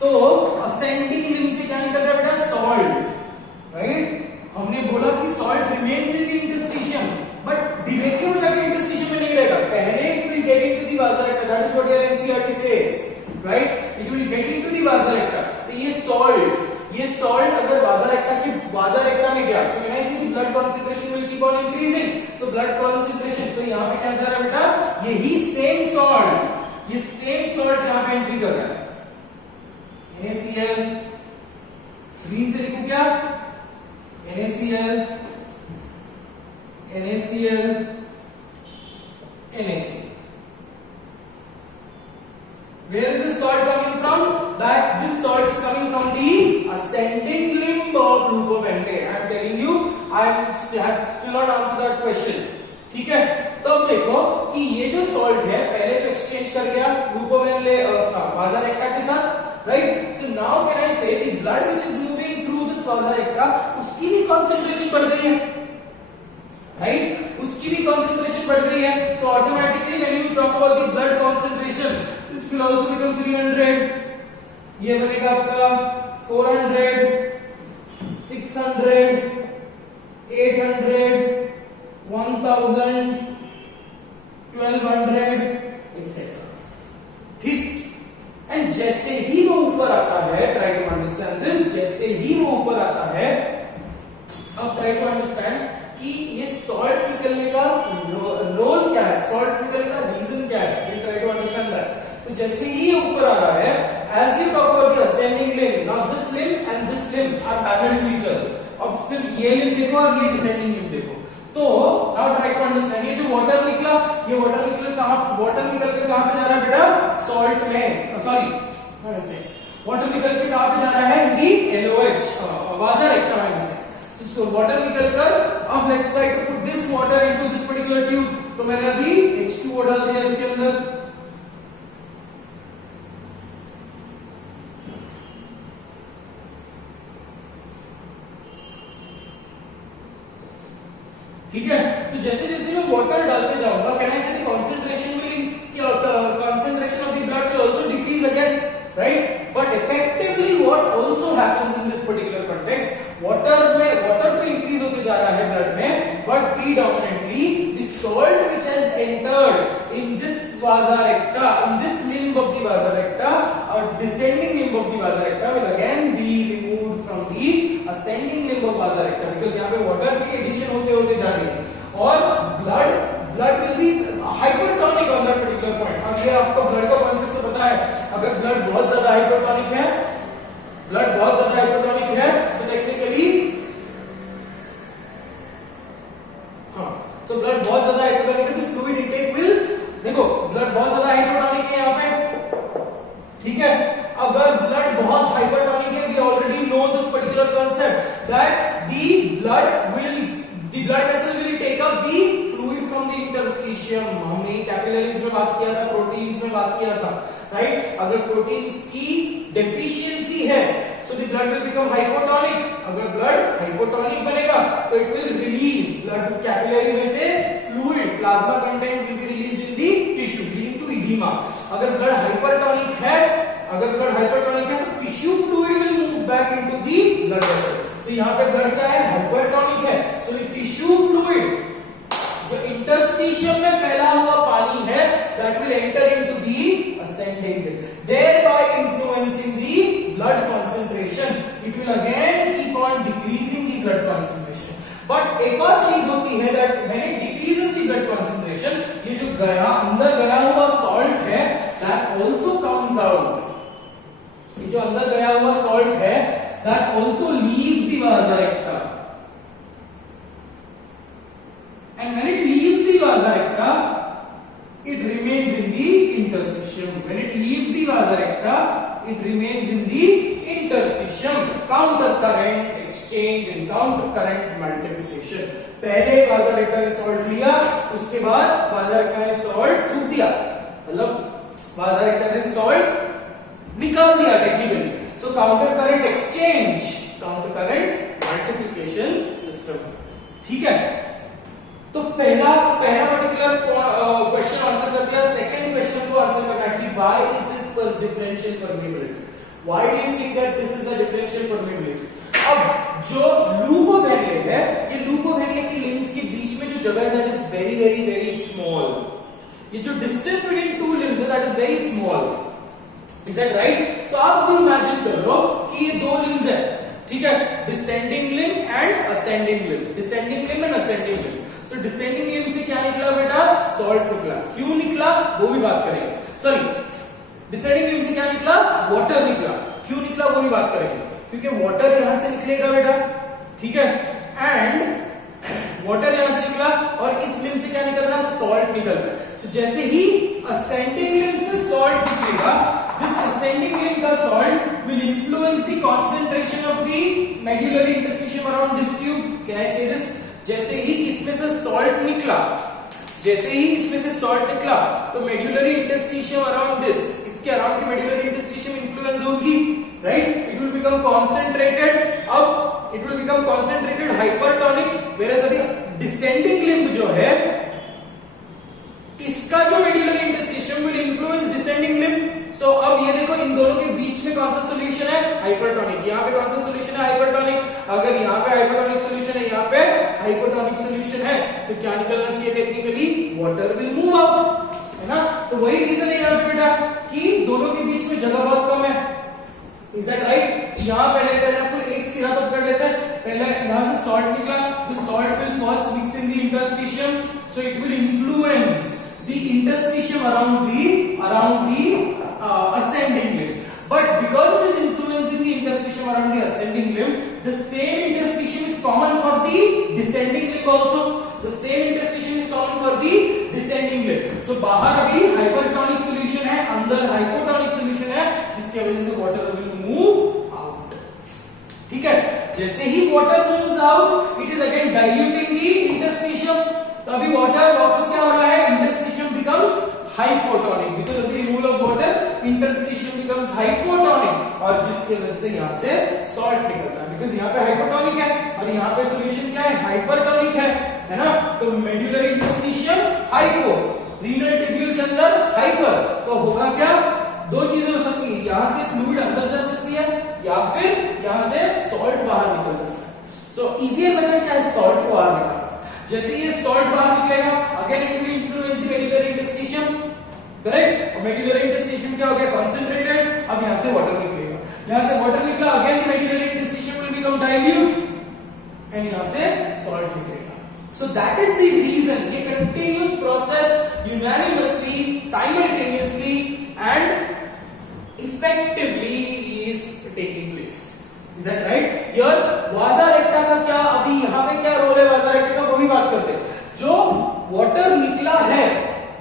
तो असेंडिंग लिम्ब से क्या निकल रहा है बेटा, सॉल्ट, राइट। हमने बोला कि salt remains in the interstitium, but directly वो जाके इंटरस्टिशियम में नहीं रहेगा, पहले it will get into the vasa recta, that is what your NCERT says, right, it will get into the vasa recta. तो ये सॉल्ट अगर वाजा रेक्टा में गया, तो when I see the blood concentration will keep on increasing, so blood concentration, तो यहां पे क्या जा रहा है बेटा, यही सेम सॉल्ट यहां पे एंट्री कर रहा है, NaCl, स्क्रीन से लिखो क्या, NaCl, Where is this salt coming from? That this salt is coming from the ascending limb of loop of Henle. I am telling you, I have still not answered that question. ठीक है, तो अब देखो कि ये जो सॉल्ट है पहले तो एक्सचेंज कर गया लूप ऑफ Henle वाजा रेक्टा के साथ, right. So now can I say the blood which is moving through this vasa recta, उसकी भी कंसंट्रेशन बढ़ गई है, राइट, उसकी भी कंसंट्रेशन बढ़ गई है। So automatically when you talk about the blood concentration, this will also become 300, ये बनेगा आपका 400, 600, 800, 1000, 1200 एक्सेट्रा, ठीक। एंड जैसे ही वो ऊपर आता है, ट्राई टू अंडरस्टैंड दिस, जैसे ही वो ऊपर आता है, अब ट्राई टू अंडरस्टैंड कि ये सॉल्ट निकलने का रोल क्या है, सॉल्ट निकलने का रीजन क्या है, will try to understand that. तो जैसे ही ये ऊपर आ रहा है, as you talk about the ascending limb, now this limb and this limb are parallel to each other, अब सिर्फ ये लिम्ब देखो और ये डिसेंडिंग लिम्ब देखो, तो नाउ ट्राई टू अंडरस्टैंड, ये जो वाटर निकला, ये वाटर निकल के कहां पे जा रहा है बेटा, सॉल्ट में, सॉरी वाटर निकल के कहां पे जा रहा है, दी LOH वाजा रेक्टा में। So water निकलकर, अब let's try to put this water into this particular tube, तो मैंने अभी H2O डाल दिया इसके अंदर, ठीक है। तो जैसे जैसे मैं वाटर डालते जाऊंगा, can I say the concentration of the blood will also decrease again, right. But effectively what also happens in this particular context, water तो इंक्रीज होते जा रहा है ब्लड में, but predominantly the salt which has entered in this vasa recta, in this limb of the vasa recta, और descending limb of the vasa recta will again be removed from the ascending limb of vasa recta, because यहां पे वाटर की एडिशन होते जा रही है, और blood will be hypertonic on that particular point. अब ये आपको ब्लड का कॉन्सेप्ट तो पता है, अगर ब्लड बहुत ज्यादा हाइपरटोनिक है, सो टेक्निकली, हाँ, सो ब्लड बहुत ज्यादा हाइपरटोनिक है, तो फ्लूइड इंटेक विल, देखो ब्लड बहुत ज्यादा हाइपरटोनिक है यहाँ पे, ठीक है। अगर ब्लड बहुत हाइपरटोनिक है, we already know this particular concept that the blood vessel will take up the fluid from the interstitium, हमने कैपिलरीज में बात किया था, प्रोटीन्स में बात किया था, राइट। अगर प्रोटीन्स की डेफिशिएंसी है, so the blood will become hypotonic, अगर ब्लड हाइपोटोनिक बनेगा तो it will release blood capillary में से fluid, plasma content will be released in the tissue leading to oedema. अगर ब्लड हाइपरटोनिक है, तो tissue fluid will move back into the blood vessel. So यहाँ पे blood क्या है, हाइपरटोनिक है, सो द टिश्यू फ्लूइड जो इंटरस्टिशियम में फैला हुआ पानी है, that will enter into the ascending limb, thereby influencing the blood concentration. It will again keep on decreasing the blood concentration. But एक और चीज होती है that when it decreases the blood concentration, ये जो अंदर गया हुआ salt है, that also comes out. ये जो अंदर गया हुआ salt है, that also leaves the vasa recta. And when it leaves the vasa recta, it remains in the interstitium. When it leaves the vasa recta, it remains in the interstitium. Counter current exchange and counter current multiplication. पहले vasa recta ने salt लिया, उसके बाद vasa recta ने salt थूक दिया, मतलब vasa recta ने salt निकाल दिया technically. So counter current exchange, counter current multiplication system, ठीक है। तो पहला पर्टिकुलर क्वेश्चन आंसर कर दिया। सेकंड क्वेश्चन को आंसर करना है कि why is this differential permeability, why do you think that this is the differential permeability. अब जो लूप ऑफ हेनले है, ये लूप ऑफ हेनले की लिम्स के बीच में जो जगह है that is very very very small. ये जो डिस्टेंस बिटवीन टू लिम्स है that is very small, is that right. So आप भी इमेजिन कर लो कि ये दो लिम्स है, ठीक है, descending limb and ascending limb, descending limb and ascending limb. So descending limb से क्या निकला बेटा, सॉल्ट निकला। क्यों निकला वो भी बात करेंगे। सॉरी, डिसेंडिंग लिम्ब से क्या निकला, वाटर निकला। क्यों निकला वो भी बात करेंगे, क्योंकि वाटर यहां से निकलेगा बेटा, ठीक है, एंड वाटर यहां से निकला और इस लिम्ब से क्या निकल रहा है, सॉल्ट निकल रहा है। सो जैसे ही असेंडिंग लिम्ब से सॉल्ट निकलेगा, this ascending limb का salt will influence the concentration of the medullary interstitium around this tube. Can I say this? जैसे ही इसमें से salt निकला, जैसे ही इसमें से salt निकला, तो medullary interstitium around this, इसके around की medullary interstitium influence होगी, right? It will become concentrated. अब it will become concentrated hypertonic, whereas अभी descending limb जो है, इसका जो medullary interstitium will influence descending limb. सो अब ये देखो इन दोनों के बीच में कौन सा सॉल्यूशन है, हाइपरटोनिक। यहाँ पे कौन सा सॉल्यूशन है, हाइपरटोनिक। अगर यहाँ पे हाइपरटोनिक सॉल्यूशन है, यहाँ पे हाइपोटोनिक सॉल्यूशन है, तो क्या निकलना चाहिए technically, water will move out, है ना। तो वही रीजन है यहाँ पे बेटा कि दोनों के बीच में जगह बहुत कम है, इज दैट राइट। यहाँ पहले आपको एक सिरा पकड़ लेते हैं। पहले यहाँ से सॉल्ट निकला, the salt will first mix in the interstitium, so it will influence the interstitium around the ascending limb. But because it is influencing the interstitium around the ascending limb, the same interstitium is common for the descending limb also. The same interstitium is common for the descending limb. So बाहर अभी hypertonic solution है, अंदर hypotonic solution है, जिसकी वजह से water will move out. ठीक है, जैसे ही water moves out, it is again diluting the interstitium. तो अभी वाटर वापस क्या हो रहा है, interstitium becomes hypotonic, because of the removal of water interstitium becomes hypotonic, और जिसकी वजह से यहाँ से सॉल्ट निकलता है, बिकॉज यहाँ पे हाइपोटोनिक है और यहाँ पे सॉल्यूशन क्या है, हाइपरटोनिक है ना। तो medullary interstitium hypo, renal tubule के अंदर हाइपर, तो होगा क्या, दो चीजें हो सकती है, यहाँ से फ्लूइड अंदर जा सकती है या फिर यहाँ से सॉल्ट बाहर निकल सकता है। सो इजियर मेथड क्या है, सॉल्ट को बाहर निकालना। जैसे ये सॉल्ट बाहर निकलेगा, again it will influence the medullary interstitium, correct. और मेड्यूलरी इंटरस्टिशियम क्या हो गया, कंसंट्रेटेड। अब यहां से वाटर निकलेगा, यहां से वाटर निकला, again the medullary interstitium will become dilute and यहां से सॉल्ट निकलेगा। So that is the reason, ये continuous process unanimously, simultaneously and effectively is taking place, is that right. Here vasa recta का क्या, अभी यहां पे क्या रोल है वाजा रेक्टा का, वो भी बात करते हैं। जो वाटर निकला है,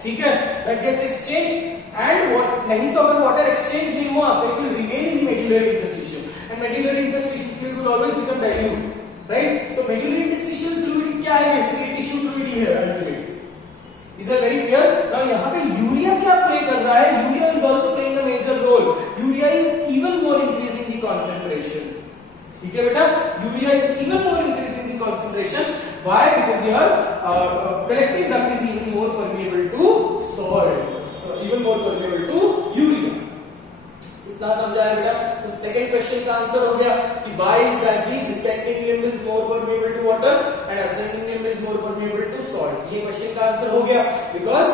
ठीक है, that gets exchange and what, नहीं तो अगर वाटर एक्सचेंज नहीं हुआ तो it will remain in the medullary interstitium and medullary interstitial fluid will always become dilute, right. So medullary interstitial fluid क्या है, बेसिकली टिश्यू फ्लूइड ही है ultimately. Is that very clear. Now यहाँ पे urea क्या प्ले कर रहा है, urea is also playing a major role. Urea is even more increasing the concentration, ठीक है बेटा, urea is even more increasing the concentration. Why? Because your collecting duct is even more permeable to salt, so even more permeable to urea. इतना समझा है बेटा। तो second question का आंसर हो गया कि why is that the descending limb is more permeable to water and ascending limb is more permeable to salt. ये क्वेश्चन का आंसर हो गया बिकॉज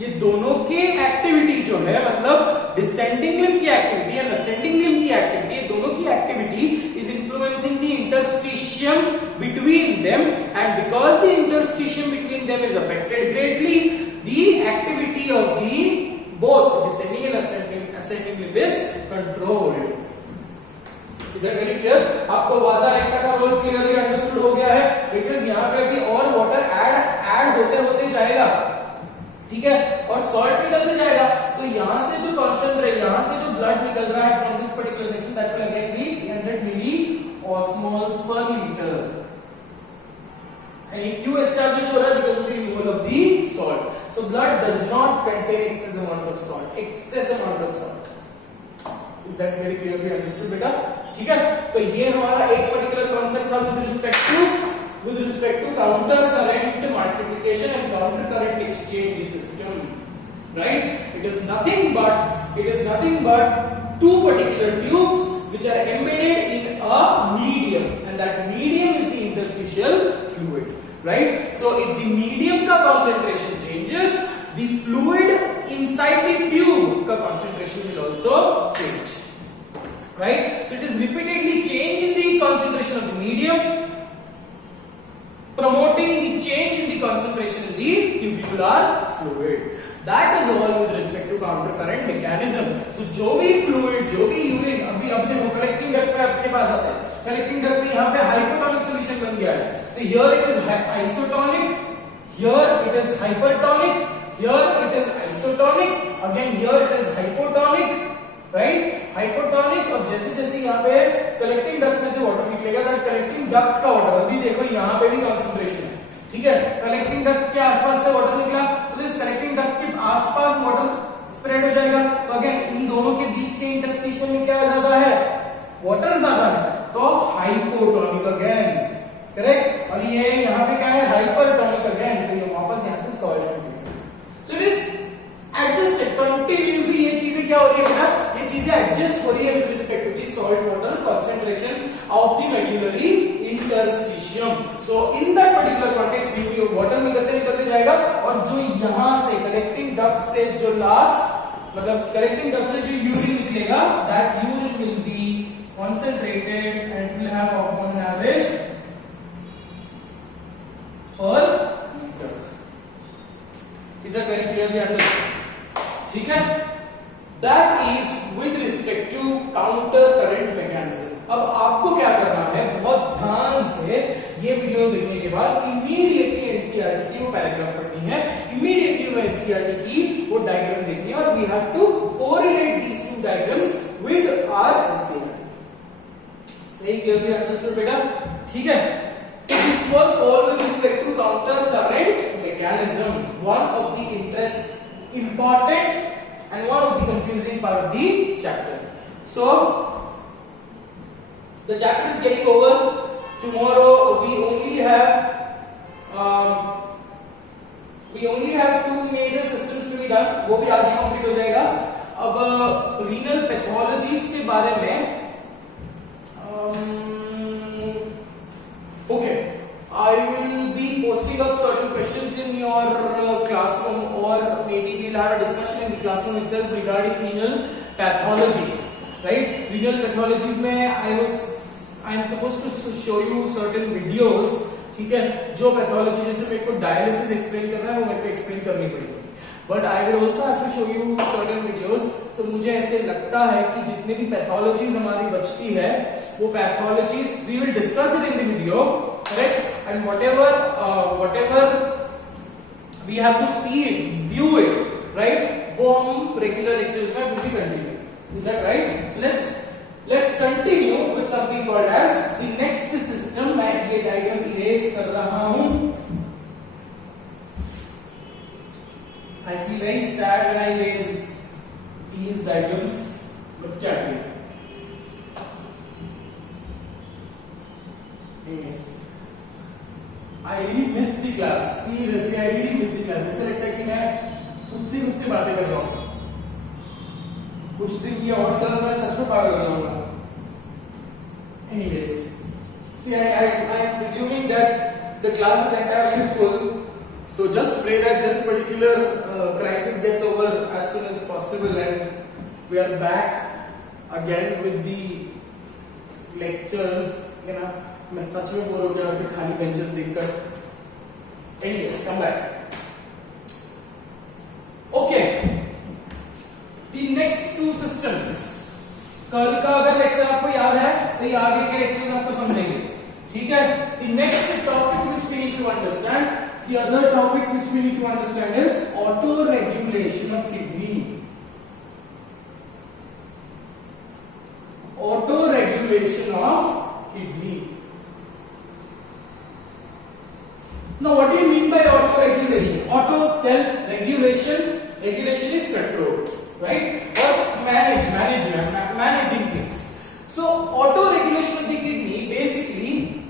ये दोनों के एक्टिविटी जो है, मतलब डिसेंडिंग लिम्ब की एक्टिविटी एंड असेंडिंग लिम्ब की एक्टिविटी, दोनों की activity is influencing the interstitium between them, and because the interstitium between them is affected greatly, the activity of the both descending and ascending limb is controlled. Is that very clear? आपको वाजा recta का role clearly understood हो गया है, बिकॉज यहाँ पे भी और वाटर ऐड होते जाएगा, ठीक है, और सॉल्ट निकलते जाएगा। सो यहाँ से जो कॉन्सेंट्रेट, यहाँ से जो ब्लड निकल रहा है from this particular section, that will again be 300 milli osmoles per litre. And क्यों एस्टैब्लिश हो रहा है, because of the removal of the salt. So blood does not contain excess amount of salt, excess amount of salt. Is that very clearly understood बेटा, ठीक है। तो ये हमारा एक पर्टिकुलर कॉन्सेप्ट था with respect to with respect to counter current multiplication and counter current exchange system, right? It is nothing but two particular tubes which are embedded in a medium, and that medium is the interstitial fluid, right? So if the medium ka concentration changes, the fluid inside the tube ka concentration will also change, right? So it is repeatedly changing the concentration of the medium, promoting the change in the concentration in the tubular fluid. That is all with respect to counter current mechanism. So जो भी fluid, जो भी urine, अभी देखो collecting duct पे आपके पास आता है, collecting duct में यहाँ पे hypotonic solution बन गया है. So here it is isotonic, here it is hypertonic, here it is isotonic, again here it is hypotonic, right? Hypotonic. और जैसे जैसे यहाँ पे collecting duct में से water निकलेगा, that collecting duct का water, अभी देखो यहाँ पे भी concentration है, ठीक है? कलेक्टिंग डक्ट के आसपास से वाटर निकला, तो इस कलेक्टिंग डक्ट के आसपास वाटर स्प्रेड हो जाएगा, तो अगेन इन दोनों के बीच के इंटरस्टिशन में क्या ज्यादा है? वाटर ज्यादा है, तो हाइपोटोनिक अगेन, करेक्ट? और ये यहाँ पे क्या है? हाइपरटोनिक अगेन, तो ये वापस यहाँ से सॉल्व हो गया. So it is adjusted continuously. ये चीजें क्या हो रही है बेटा? ये चीजें एडजस्ट हो रही है with respect to the salt water concentration of the medullary interstitium. So in that particular context ये वाटर निकलते जाएगा, और जो यहां से कलेक्टिंग डक्ट से जो लास्ट मतलब कलेक्टिंग डक्ट से जो यूरिन निकलेगा, that urine will be concentrated and will have on average per liter. Is that very clearly understood? ठीक है? That is with respect to counter current mechanism. अब आपको क्या करना है, बहुत ध्यान से ये वीडियो देखने के बाद इमीडिएटली एनसीईआरटी की वो पैराग्राफ पढ़नी है, इमीडिएटली वो एनसीईआरटी की वो डायग्राम देखनी है, और we have to correlate these two diagrams with our NCERT. Very clearly understood बेटा? ठीक है? This was all with respect to counter current mechanism, one of the important and one of the confusing part of the chapter. So the chapter is getting over. Tomorrow we only have two major systems to be done. वो भी आज ही complete हो जाएगा. अब renal pathologies के बारे में okay, I will be posting up certain questions in your classroom, or maybe we'll have a discussion in the classroom itself regarding renal pathologies, right? Renal pathologies में I am supposed to show you certain videos, ठीक है? जो पैथोलॉजी, जैसे मेरे को dialysis explain करना है वो मेरे को एक्सप्लेन करनी पड़ेगी, but I will also have to show you certain videos. So मुझे ऐसे लगता है कि जितने भी पैथोलॉजीज हमारी बचती है, वो pathologies we will discuss it in the video, correct? And whatever we have to see it, view it, right, वो हम रेगुलर लेक्चर्स में will be continue. Is that right? So let's continue with something called as the next system. मैं ये diagram erase कर रहा हूं. I feel very sad when I erase these diagrams, but क्या करें? Yes, I really miss the class. Seriously, I really miss the class. ऐसा लगता है कि मैं खुद से बातें कर रहा हूँ. कुछ दिन ये और चला तो मैं सच में पागल हो जाऊंगा. Anyways, see, I am presuming that the class is entirely full. So just pray that this particular crisis gets over as soon as possible, and we are back again with the lectures. You know, मैं सच में बोर हो गया वैसे खाली बेंचेस देखकर. Anyways, come back. Okay. The next two systems. कल का अगर लेक्चर आपको याद है तो ये आगे के लेक्चर्स आपको समझेंगे, ठीक है? The next topic which we need to understand, the other topic which we need to understand is auto-regulation of kidney. Auto-regulation of kidney. Now, what do you mean by auto-regulation? Auto, self-regulation. Regulation is control, right? Or managing things. So, auto-regulation of the kidney basically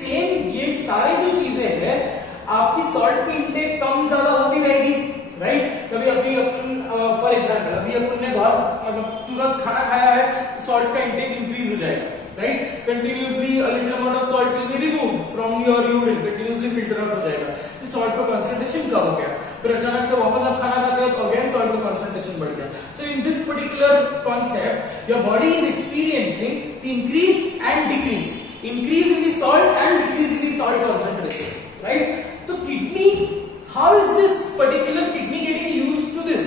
same ये सारी जो चीजें हैं आपकी सॉल्ट की इंटेक कम ज्यादा होती रहेगी, राइट। कभी अभी अपन फॉर एग्जांपल अभी अपन ने बहुत मतलब तुरंत खाना खाया है तो सॉल्ट का इंटेक इंक्रीज हो जाएगा, right. Continuously a little amount of salt will be removed from your urine, continuously filter out हो जाएगा, तो सॉल्ट का कंसंट्रेशन कम हो गया। फिर अचानक से वापस आप खाना खाते हो तो अगेन सॉल्ट का कंसंट्रेशन बढ़ गया। So in this particular concept your body is experiencing the increase and decrease, increase in the salt and decrease in the salt concentration, right. तो kidney, how is this particular kidney getting used to this,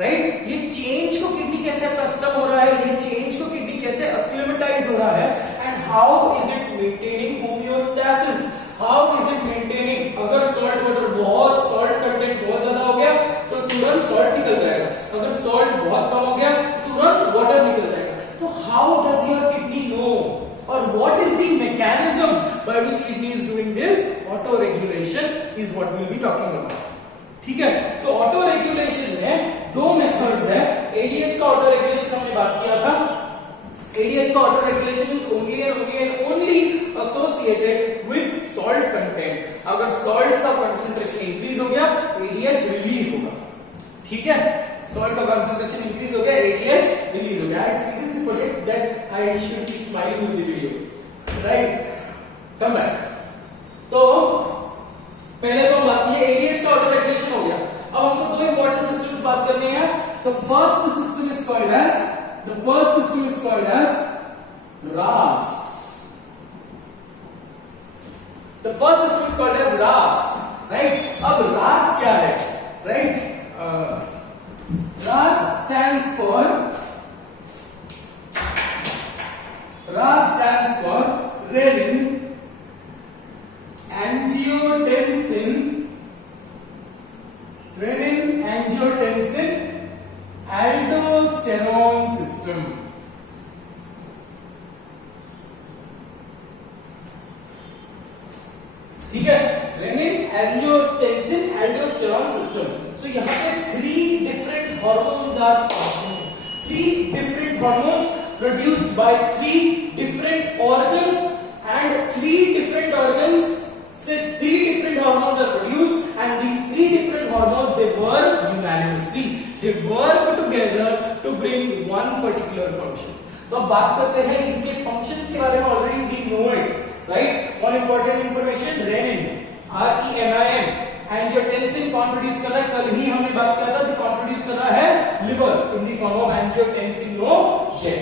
right. ये change को kidney कैसे custom हो रहा है, ये change को kidney कैसे एक्लिमेटाइज हो रहा है, and how is it maintaining homeostasis, how is it maintaining, अगर सॉल्ट वाटर बहुत सॉल्ट कंटेंट बहुत ज्यादा हो गया तो तुरंत सॉल्ट निकल जाएगा, अगर सॉल्ट बहुत कम हो गया तुरंत वाटर निकल जाएगा। तो how does your kidney know, और what is the mechanism by which kidney is doing this, auto regulation is what we will be talking about, ठीक है। सो ऑटो रेगुलेशन में दो मेथड्स है। एडीएच का ऑटो रेगुलेशन हमने बात किया था, एडीएच का auto regulation is only and only associated with salt content, अगर सॉल्ट का कंसंट्रेशन इंक्रीज हो गया एडीएच रिलीज होगा, ठीक है। सॉल्ट का कंसंट्रेशन इंक्रीज हो गया एडीएच रिलीज हो गया। I seriously forget that I should be smiling with the video, right. Come back. तो पहले तो बात ये एडीएच का ऑटो रेगुलेशन हो गया। अब हमको दो इंपॉर्टेंट सिस्टम्स बात करनी है। The first system is called as RAS। The first system is called as RAS, राइट। अब RAS क्या है, राइट। RAS stands for renin angiotensin aldosterone system, ठीक है। Renin angiotensin aldosterone system. So यहाँ पे 3 different hormones are functioning, 3 different hormones produced by 3 different organs, and 3 different organs say 3 different hormones are produced, and these 3 different hormones they work unanimously, they work together to bring one particular function। तो अब बात करते हैं इनके फंक्शंस के बारे में। Already we know it, right. One important information, renin RENIN angiotensin कौन प्रोड्यूस कर रहा है, कल ही हमने बात किया था, कौन प्रोड्यूस कर रहा है, liver in the form of angiotensinogen.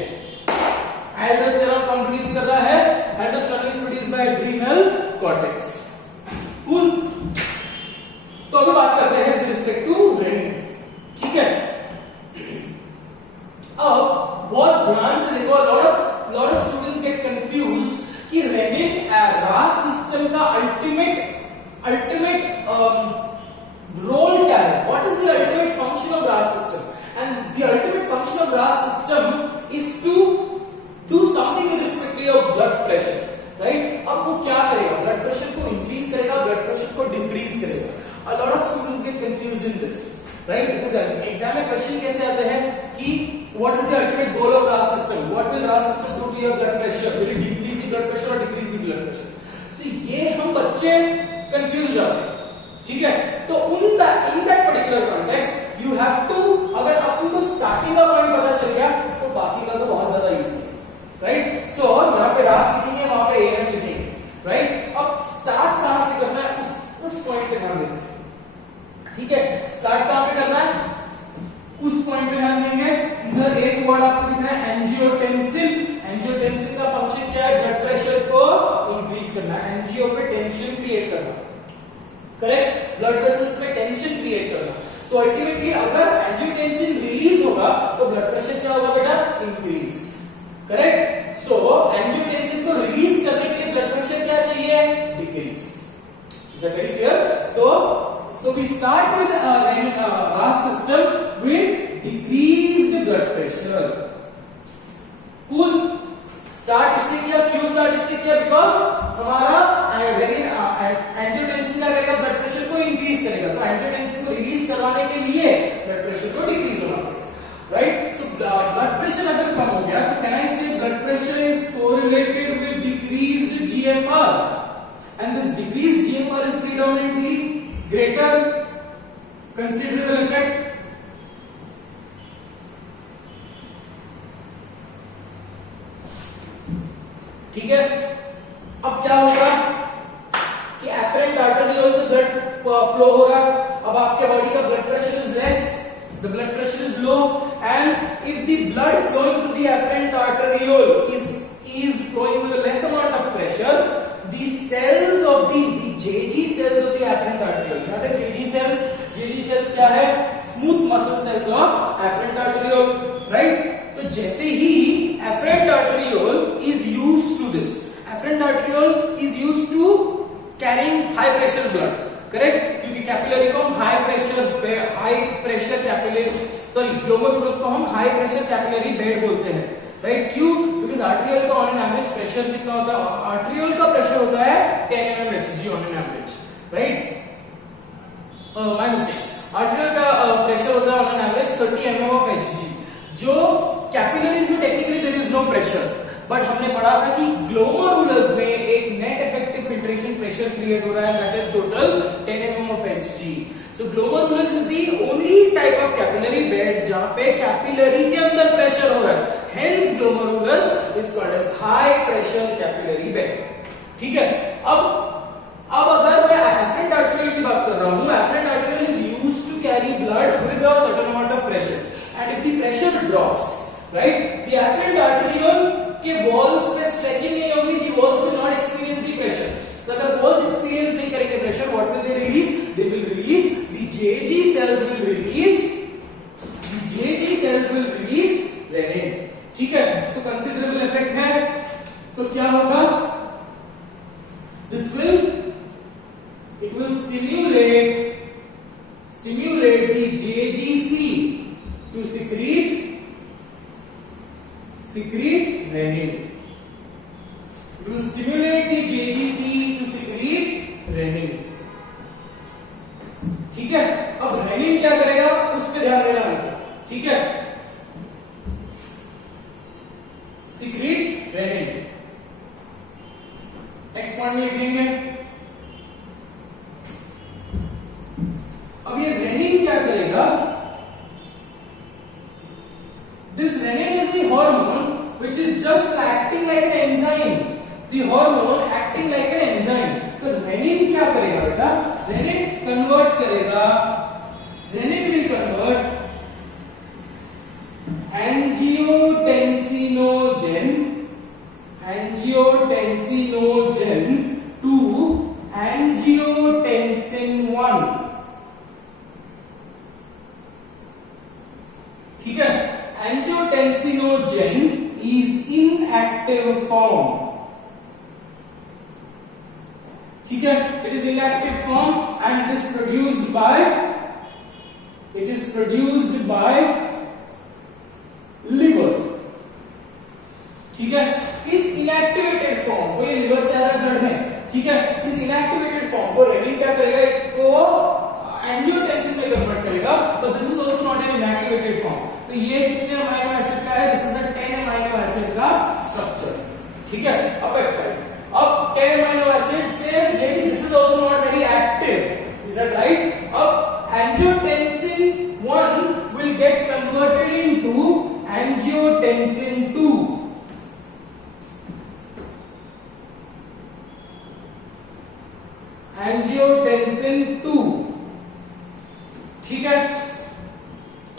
Aldosterone कौन प्रोड्यूस कर रहा है, aldosterone is produced by adrenal cortex, cool. तो अभी बात करते हैं विद रिस्पेक्ट टू रेनिन, ठीक है। अब बहुत ध्यान से देखो, lot of students get confused कि रेनिन RAS सिस्टम का अल्टीमेट रोल क्या है, what is the ultimate function of RAS system, and the ultimate function of RAS system is to do something with respect to your blood pressure, right. अब वो क्या करेगा, blood pressure को increase करेगा, blood pressure को decrease करेगा। A lot of students get confused in this, right, because exam में क्वेश्चन कैसे आते हैं कि what is the ultimate goal of RAS system, what will RAS system do to your blood pressure, will it decrease the blood pressure or decrease the blood pressure। so ये हम बच्चे कंफ्यूज हो जाते हैं, ठीक है। तो in that particular context you have to, अगर आपको तो स्टार्टिंग का पॉइंट पता चल गया तो बाकी का तो बहुत ज्यादा इजी है, राइट। सो यहाँ पे RAS लिखेंगे, वहां पे ANF लिखेंगे, राइट। अब स्टार्ट कहां से करना है उस पॉइंट पे ध्यान देते हैं, ठीक है। स्टार्ट कहां पे करना है उस पॉइंट पे ध्यान देंगे। इधर एक वर्ड आपको दिख रहा है एंजियोटेंसिन, एंजियोटेंसिन का फंक्शन क्या है, ब्लड प्रेशर को इंक्रीज करना, एंजियो पे टेंशन क्रिएट करना, करेक्ट, ब्लड वेसल्स में टेंशन क्रिएट करना। सो अल्टीमेटली अगर एंजियोटेंसिन रिलीज होगा तो ब्लड प्रेशर क्या होगा बेटा, इंक्रीज, करेक्ट। सो एंजियोटेंसिन को रिलीज करने के लिए ब्लड प्रेशर क्या चाहिए, decrease. Is that very clear? So we start with RAS system with decreased blood pressure. Cool. Start इससे किया, क्यों स्टार्ट इससे किया, बिकॉज हमारा एंजियोटेंसिन क्या करेगा, ब्लड प्रेशर को इंक्रीज करेगा। तो एंजियोटेंसिन को रिलीज करवाने के लिए ब्लड प्रेशर को डिक्रीज होना पड़ेगा, राइट। सो ब्लड प्रेशर अगर कम हो गया तो कैन आई से blood pressure is correlated with decreased GFR, and this decreased GFR is predominantly greater considerable effect. ठीक है, अब क्या होगा कि एफरेंट आर्टेरियोल से ब्लड फ्लो होगा. अब आपके बॉडी का blood pressure is less, the blood pressure is low, and if the blood flowing through the efferent arteriole is flowing with a less amount of pressure, the cells of the JG cells of the afferent arteriole. क्या है JG cells? JG cells क्या है? Smooth muscle cells of afferent arteriole, right? तो जैसे ही afferent arteriole is used to this, afferent arteriole is used to carrying high pressure blood, correct? क्योंकि कैपिलरी को हम high pressure capillary glomerulus को हम high pressure capillary bed बोलते हैं, राइट? क्यों? बिकॉज आर्टेरियल का ऑन एन एवरेज प्रेशर कितना होता है? आर्टेरियल का प्रेशर होता है 10 mm Hg on an average, right? My mistake, arterial का प्रेशर होता है on an average 30 mm of Hg. जो कैपिलरीज में technically there is no pressure, but हमने पढ़ा था कि ग्लोमेरुलस में एक net effective filtration pressure create हो रहा है, that is total 10 mm of Hg. So glomerulus is the only type of capillary bed जहां पे कैपिलरी के अंदर प्रेशर हो रहा है. Hence glomerulus is called as high pressure capillary bed. ठीक है, अब अगर मैं afferent arteriole की बात कर रहा हूं, afferent arteriole is used to carry blood with a certain amount of pressure, and if the pressure drops, right, the afferent arteriole के walls पे stretching नहीं होगी, the walls will not experience the pressure. So अगर walls experience नहीं करेंगे pressure, what will they release? They will release the JG cells will release renin. ठीक है, so considerable effect है. तो क्या होगा? It will stimulate the JGC to secrete renin. It will stimulate the JGC to secrete renin. ठीक है, अब रेनिन क्या करेगा उस पे ध्यान देना है. ठीक है, सीक्रेट रेनिन. नेक्स्ट पॉइंट में लिखेंगे. अब ये रेनिन क्या करेगा? This renin is the hormone which is just acting like an enzyme. The hormone acting like an enzyme. तो रेनिन क्या करेगा बेटा? रेनिन कन्वर्ट करेगा. Renin will convert angiotensinogen to angiotensin 1. ठीक है, angiotensinogen is inactive form. ठीक है, it is inactive form and it is produced by liver. ठीक है, इस इनएक्टिवेटेड फॉर्म को, ये लिवर से आ रहा है ब्लड में, ठीक है, इस इनएक्टिवेटेड फॉर्म को रेनिन क्या करेगा? को एंजियोटेंसिन में कन्वर्ट करेगा, but this is also not an inactivated form. तो ये कितने अमीनो एसिड का है? This is the 10 amino acid का स्ट्रक्चर. ठीक है, अब 10 अमीनो एसिड से ये भी this is also not very active. Is that right? अब angiotensin 1 will get converted into angiotensin 2. angiotensin 2. ठीक है,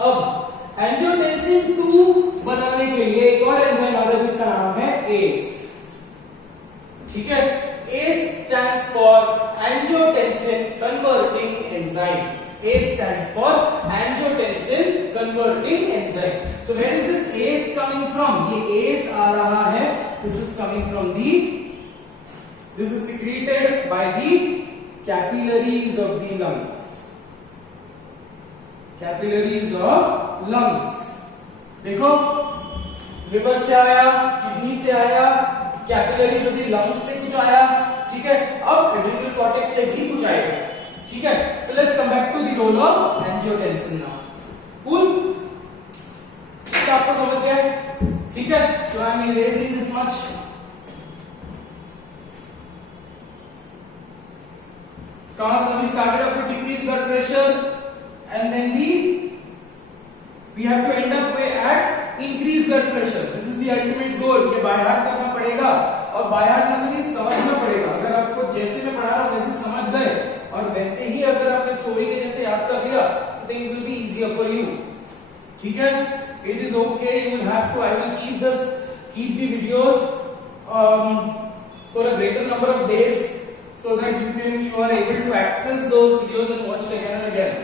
अब angiotensin 2 बनाने के लिए एक और एंजाइम आता है जिसका नाम है ACE. ठीक है, ACE stands for angiotensin converting enzyme. ACE stands for angiotensin converting enzyme. So where is this ACE coming from? ये ACE आ रहा है, this is coming from this is secreted by the capillaries of the lungs. Capillaries of lungs. देखो, लिवर से आया, किडनी से आया, capillaries of the lungs से कुछ आया. ठीक है, अब एड्रिनल कॉर्टेक्स से भी कुछ आएगा. ठीक है, so let's come back to the role of angiotensin now. Cool? इसका आपको समझ गया? ठीक है, so I am erasing this much. we started up with decreased blood pressure, and then we have to end up at increased blood pressure. This is the ultimate goal. ये by heart करना पड़ेगा, और by heart मतलब ये समझना पड़ेगा. अगर आपको जैसे मैं पढ़ा रहा हूँ वैसे समझ गए और वैसे ही अगर आपने स्टोरी के जैसे याद कर लिया, तो things will be easier for you. ठीक है? It is okay. You will have to. I will keep the videos for a greater number of days, so that you are able to access those videos and watch it again and again.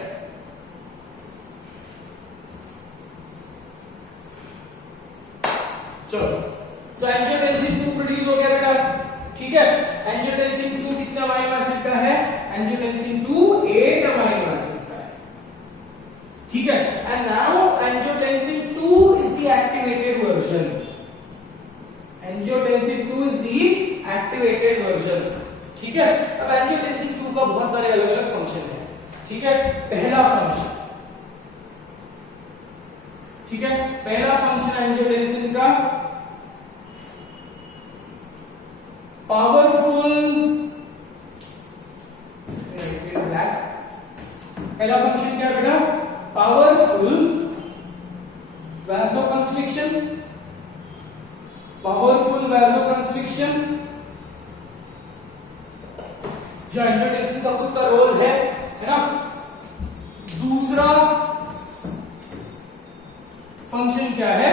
चलो, so angiotensin 2 प्रोड्यूस हो गया बेटा. ठीक है? angiotensin 2 कितने amino acid का है? angiotensin 2 8 amino acids का है. ठीक है? and now angiotensin 2 is the activated version. angiotensin 2 is the activated version. ठीक है? अब angiotensin 2 का बहुत सारे अलग अलग फंक्शन है. ठीक है? पहला फंक्शन, ठीक है, पहला फंक्शन एंजियोटेंसिन का पावरफुल, ब्लैक. पहला फंक्शन क्या है बेटा? पावरफुल वैसोकंस्ट्रिक्शन. पावरफुल वैसोकंस्ट्रिक्शन जो एंजियोटेंसिन का खुद का रोल है ना. दूसरा फंक्शन क्या है?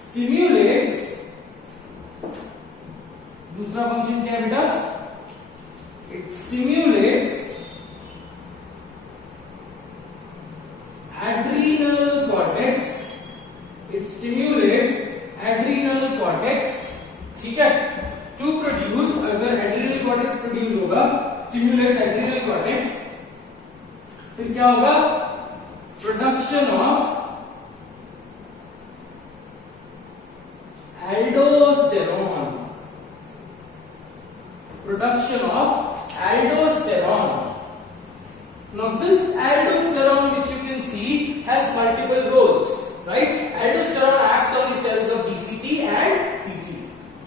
स्टिम्युलेट्स. दूसरा फंक्शन क्या है बेटा? It stimulates adrenal cortex. It stimulates adrenal cortex. ठीक है? टू प्रोड्यूस, अगर एड्रीनल कॉर्टेक्स प्रोड्यूस होगा, स्टिम्युलेट्स एड्रीनल कॉर्टेक्स, फिर क्या होगा? Production of aldosterone. Production of aldosterone. Now this aldosterone, which you can see, has multiple roles, right? Aldosterone acts on the cells of DCT and CT.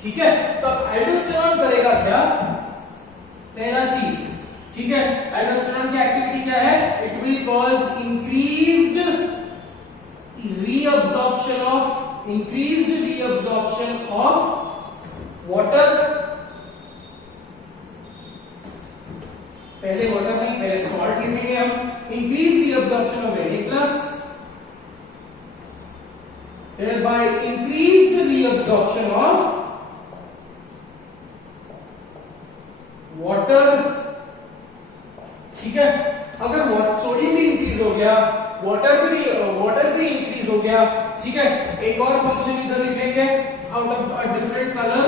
ठीक है? तो aldosterone करेगा क्या? पहला चीज, ठीक है, aldosterone की एक्टिविटी क्या है? It will cause increased reabsorption of water. पहले वाटर नहीं, पहले सॉल्ट लिखेंगे हम. increased reabsorption of Na+, thereby increased reabsorption of water. ठीक है? अगर सोडियम भी इंक्रीज हो गया, वाटर भी इंक्रीज हो गया. ठीक है? एक और फंक्शन इधर लिख लेंगे out of a different colour.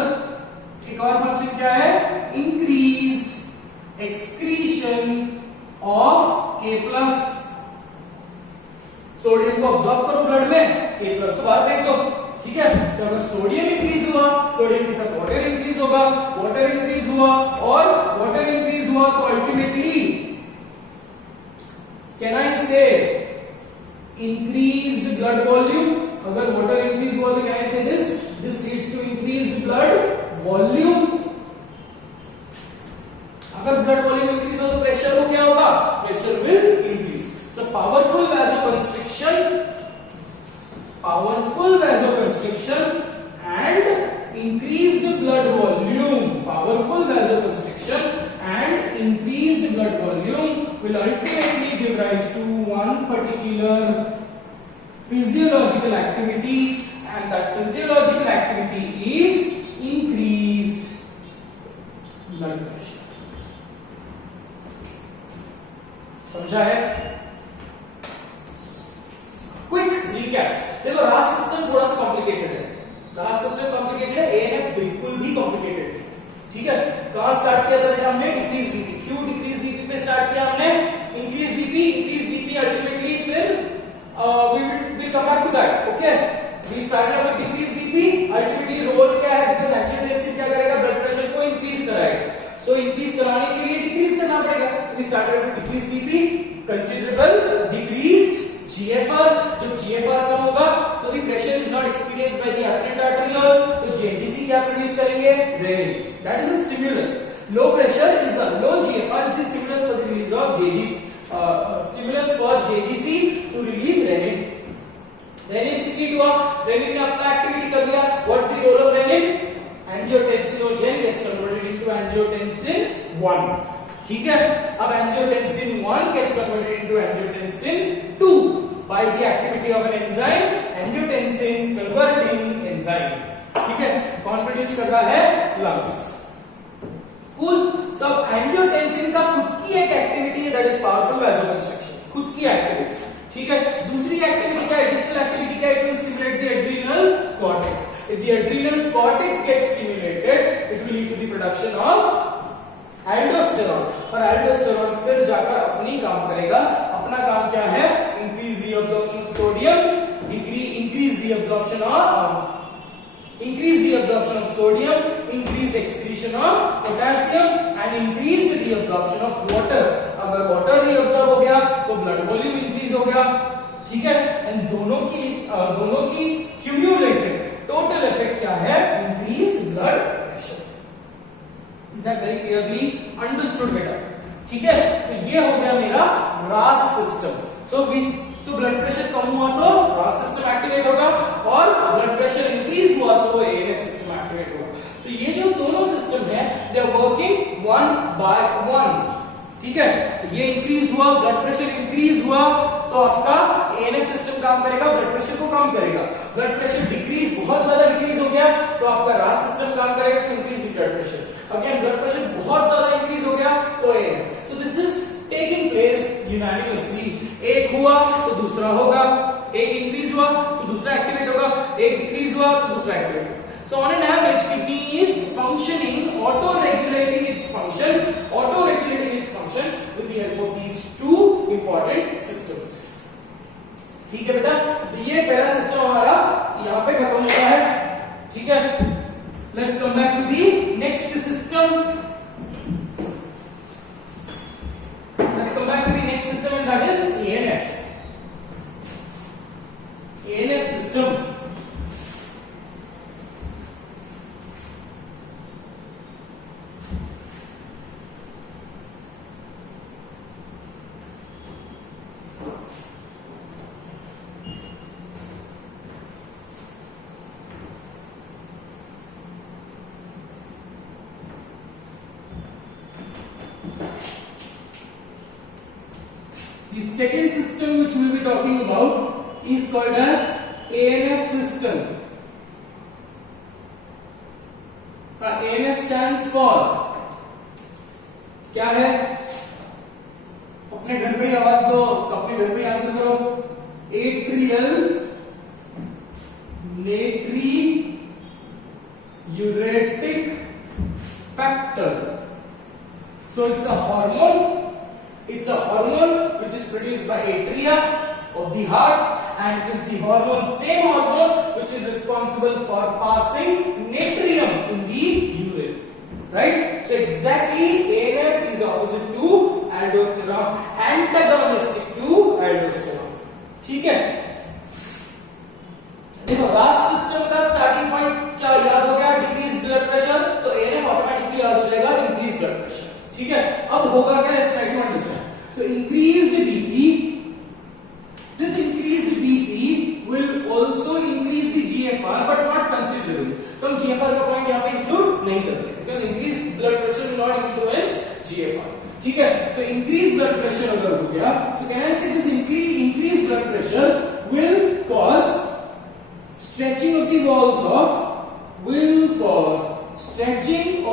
एक और फंक्शन क्या है? Increased excretion of K+. Sodium को ऑब्जॉर्ब करो ब्लड में, K+ को बाहर फेंक दो. ठीक है? तो अगर सोडियम इंक्रीज हुआ, सोडियम के साथ वाटर इंक्रीज होगा, वाटर इंक्रीज हुआ और वाटर इंक्रीज हुआ, तो अल्टीमेटली कैन आई से increased blood volume. अगर water increase हुआ तो क्या है? this leads to increased blood volume. अगर blood volume increase हो तो pressure को क्या होगा? Pressure will increase. So powerful vasoconstriction and increased blood volume. Powerful vasoconstriction and increased blood volume will ultimately give rise to one particular physiological activity, and that physiological activity is increased blood pressure. समझा है? Quick recap. देखो, रास सिस्टम थोड़ा सा कॉम्प्लिकेटेड है. रास system complicated है, एएनएफ बिल्कुल भी कॉम्प्लिकेटेड नहीं. ठीक है? कहां स्टार्ट किया था बेटा हमने? Decrease BP. क्यों डिक्रीज बीपी पे स्टार्ट किया हमने? इंक्रीज बीपी अल्टीमेटली फिर we will come back to that. Okay, we started with decrease BP. Ultimately role क्या है? Because angiotensin क्या करेगा? ब्लड प्रेशर को इंक्रीज कराएगा. So इंक्रीज कराने के लिए डिक्रीज करना पड़ेगा. So we started with decreased BP, considerable decreased GFR. जब GFR कम होगा, so the pressure is not experienced by the afferent arteriole. तो GNGC क्या प्रोड्यूस करेंगे? Renin. That is a stimulus. Low pressure is the low GFR is the the stimulus for the release of stimulus for JGC to release renin. Renin secrete हुआ, renin ने अपना एक्टिविटी कर लिया. What's the role of renin? Angiotensinogen gets converted into angiotensin 1. ठीक है. अब angiotensin 1 gets converted into angiotensin 2 by the activity of an enzyme, angiotensin converting enzyme. ठीक है. कौन प्रोड्यूस कर रहा है? lungs. Cool. सब angiotensin का खुद की एक एक्टिविटी है, that is powerful vasoconstriction. खुद की एक्टिविटी. ठीक है. दूसरी एक्टिविटी क्या? एडिशनल एक्टिविटी क्या? It will stimulate the adrenal cortex. If the adrenal cortex gets stimulated, it will lead to the production of aldosterone. और aldosterone फिर जाकर अपनी काम करेगा. अपना काम क्या है? Increase reabsorption of sodium, increase reabsorption of sodium, increase excretion of potassium and increase reabsorption of water. अगर water reabsorb हो गया तो blood volume increase हो गया. ठीक है. एंड दोनों की cumulative total effect क्या है? Increased blood pressure. Is that very clearly understood बेटा? ठीक है. तो ये हो गया मेरा RAS सिस्टम. तो ब्लड प्रेशर कम हुआ तो RAS सिस्टम एक्टिवेट होगा और ब्लड प्रेशर इंक्रीज हुआ तो ANF सिस्टम एक्टिवेट होगा. तो ये जो दोनों सिस्टम है, they are working one by one. ठीक है. ये इंक्रीज हुआ, ब्लड प्रेशर इंक्रीज हुआ तो आपका ANF सिस्टम काम करेगा, ब्लड प्रेशर को कम करेगा. ब्लड प्रेशर डिक्रीज, बहुत ज्यादा डिक्रीज हो गया तो आपका RAS सिस्टम काम करेगा तो increase the blood pressure. Again blood pressure बहुत ज्यादा इंक्रीज हो गया तो ANF. So this is taking place unanimously. एक हुआ तो दूसरा होगा, एक इंक्रीज हुआ तो दूसरा एक्टिवेट होगा, एक डिक्रीज हुआ तो दूसरा एक्टिवेट होगा. So on an average, kidney is functioning, auto-regulating its function with the help of these two important systems. ठीक है बेटा. तो ये पहला सिस्टम हमारा यहाँ पे खत्म होता है. ठीक है. Let's come back to the next system. Let's come back to the next system and that is ANF. ANF system. The second system which we will be talking about is called as ANF system. ANF stands for क्या है? अपने घर पे ही आवाज दो, अपने घर पे ही आंसर करो. Atrial natriuretic factor. So it's a hormone. It's a hormone which is produced by atria of the heart, and it is the hormone, same hormone, which is responsible for passing natrium in the urine. Right? So exactly ANF is opposite to aldosterone, antagonistic to aldosterone. ठीक है. देखो RAS system का starting point याद हो गया, decrease blood pressure. तो ANF automatically याद हो जाएगा, इंक्रीज ब्लड प्रेशर. ठीक है. अब होगा क्या? Let's try to understand. So increased BP, this increased BP will also increase the GFR but not considerably. तो हम GFR का पॉइंट यहाँ पे इंक्लूड नहीं करते because increased blood pressure will not influence GFR. ठीक है. तो increased blood pressure अगर हो गया, so can I say this increased blood pressure will cause stretching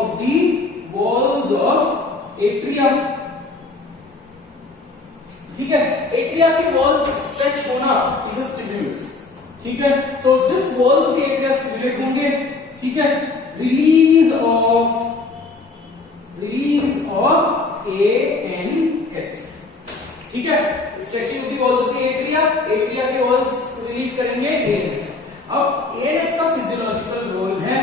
of the walls of atrium. ठीक है. एट्रिया की वॉल्स स्ट्रेच होना इज अ स्टिमुलस. ठीक है. So this wall of the atria stimulate होंगे. ठीक है. Release of ANF. ठीक है. Stretching of the walls of the atria के वॉल्स रिलीज करेंगे ANF. अब ANF का फिजियोलॉजिकल रोल है.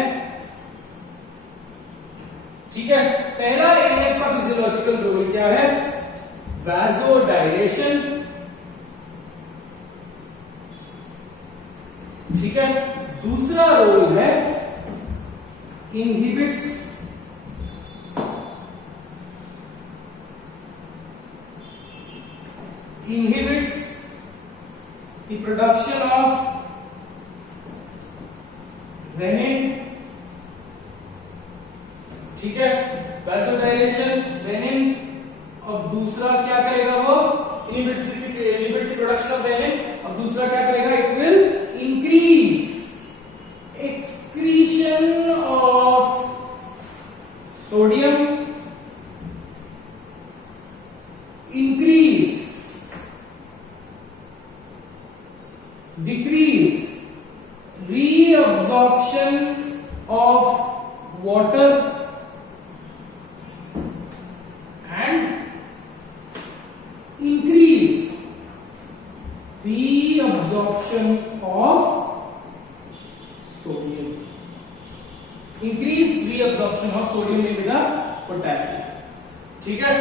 ठीक है. पहला ANF का फिजियोलॉजिकल रोल क्या है? vasodilation. ठीक है. दूसरा रोल है inhibits inhibits the production of renin, ठीक है, vasodilation renin, और दूसरा क्या करेगा वो inhibits the production of renin, और दूसरा क्या करेगा, it will increase excretion of sodium, decrease reabsorption of water and increase reabsorption of sodium. Increase reabsorption of sodium में बेटा पोटेशियम, ठीक है।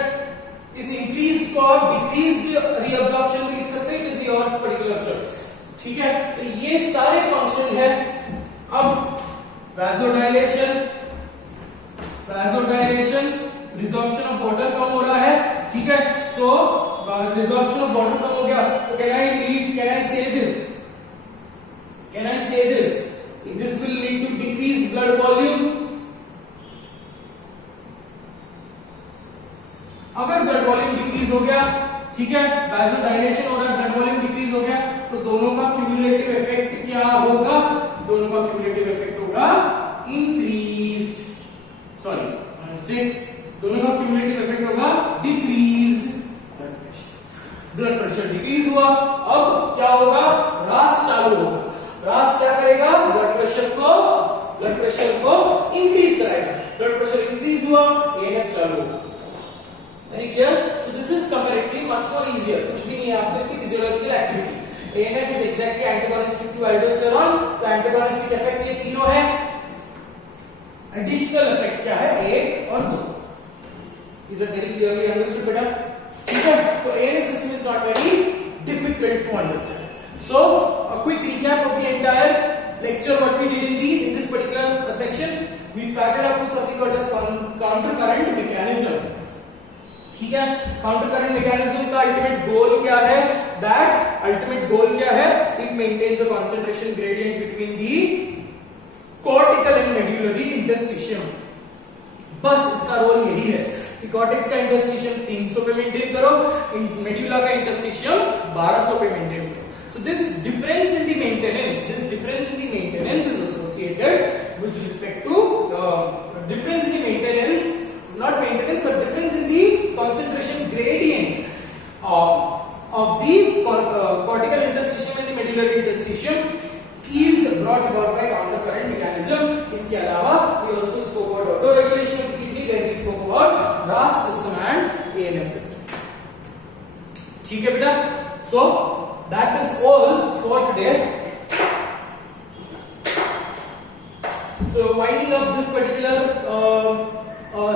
इस इंक्रीज को डिक्रीज रीअब्जॉर्प्शन भी लिख सकते हैं, it is your particular choice, ठीक है। तो ये सारे फंक्शन है। अब वैसोडाइलेशन रिजॉर्प्शन ऑफ वाटर कम हो रहा है, ठीक है। सो रिजॉर्प्शन ऑफ वाटर कम हो गया, तो can I say this this will lead to decrease blood volume. अगर ब्लड वॉल्यूम डिक्रीज हो गया, ठीक है, वैसोडाइलेशन हो रहा है, ब्लड वॉल्यूम डिक्रीज हो गया, तो दोनों का क्यूमुलेटिव इफेक्ट क्या होगा? दोनों का क्यूमुलेटिव इफेक्ट होगा इंक्रीज्ड, दोनों का क्यूमुलेटिव इफेक्ट होगा डिक्रीज्ड ब्लड प्रेशर डिक्रीज हुआ। अब क्या होगा? रास चालू होगा। रास क्या करेगा? ब्लड प्रेशर को इंक्रीज कराएगा। ब्लड प्रेशर इंक्रीज हुआ, एएनएफ चालू होगा। Very clear? So this is comparatively much more easier. कुछ भी नहीं है आपको इसकी physiological activity. ANF is exactly antagonistic to aldosterone, तो एंटागोनिस्टिक इफेक्ट ये तीनों है। एडिशनल इफेक्ट क्या है? 1 और 2। Is it very clearly understood बेटा? ठीक है, तो ANF system is not very difficult to understand. So a quick recap of the entire lecture what we did in this particular section. We started up with something called as counter current mechanism, ठीक है। Counter current mechanism का ultimate goal क्या है? It maintains a concentration gradient between the cortical and medullary interstitium. बस इसका रोल यही है कि कॉर्टेक्स का इंटरस्टिशियम 300 पे मेंटेन करो, मेड्यूला का इंटरस्टिशियम 1200 पे मेंटेन करो। So this difference in the maintenance is associated with respect to difference in the maintenance, not maintenance, but difference in the concentration gradient of the cortical interstitium and the medullary interstitium is brought about by counter current mechanism. इसके अलावा we also spoke about auto regulation of the kidney, then we spoke about RAS system and ANF system. ठीक है बेटा? So that is all for today. So winding up this particular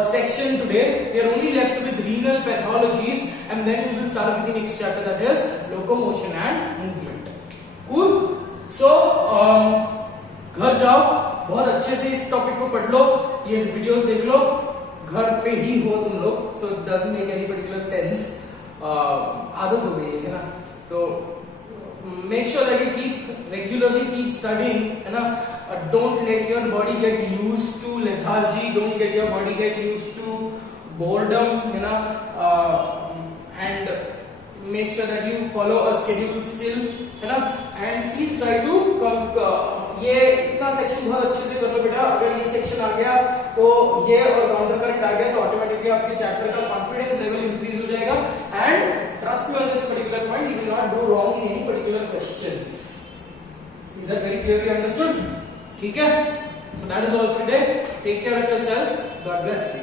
section today, we are only left with renal pathologies, and then we will start with the next chapter, that is locomotion and movement. Cool? So घर जाओ, बहुत अच्छे से टॉपिक को पढ़ लो, ये वीडियोस देख लो, घर पे ही हो तुम लोग, so it doesn't make any particular sense. आदत हो गई है ना, तो make sure that you regularly keep studying, है ना। Don't let your body get used to lethargy, don't get your body get used to boredom, है ना, and make sure that you follow a schedule still, है ना, and please try to ये इतना सेक्शन बहुत अच्छे से कर लो बेटा। अगर ये सेक्शन आ गया तो ये और काउंटर करंट आ गया तो ऑटोमेटिकली आपके चैप्टर का कॉन्फिडेंस लेवल इंक्रीज हो जाएगा, and trust me on this particular point, you will not do wrong in any particular questions. Is that very clearly understood? ठीक है, so that is all for today. Take care of yourself. God bless you.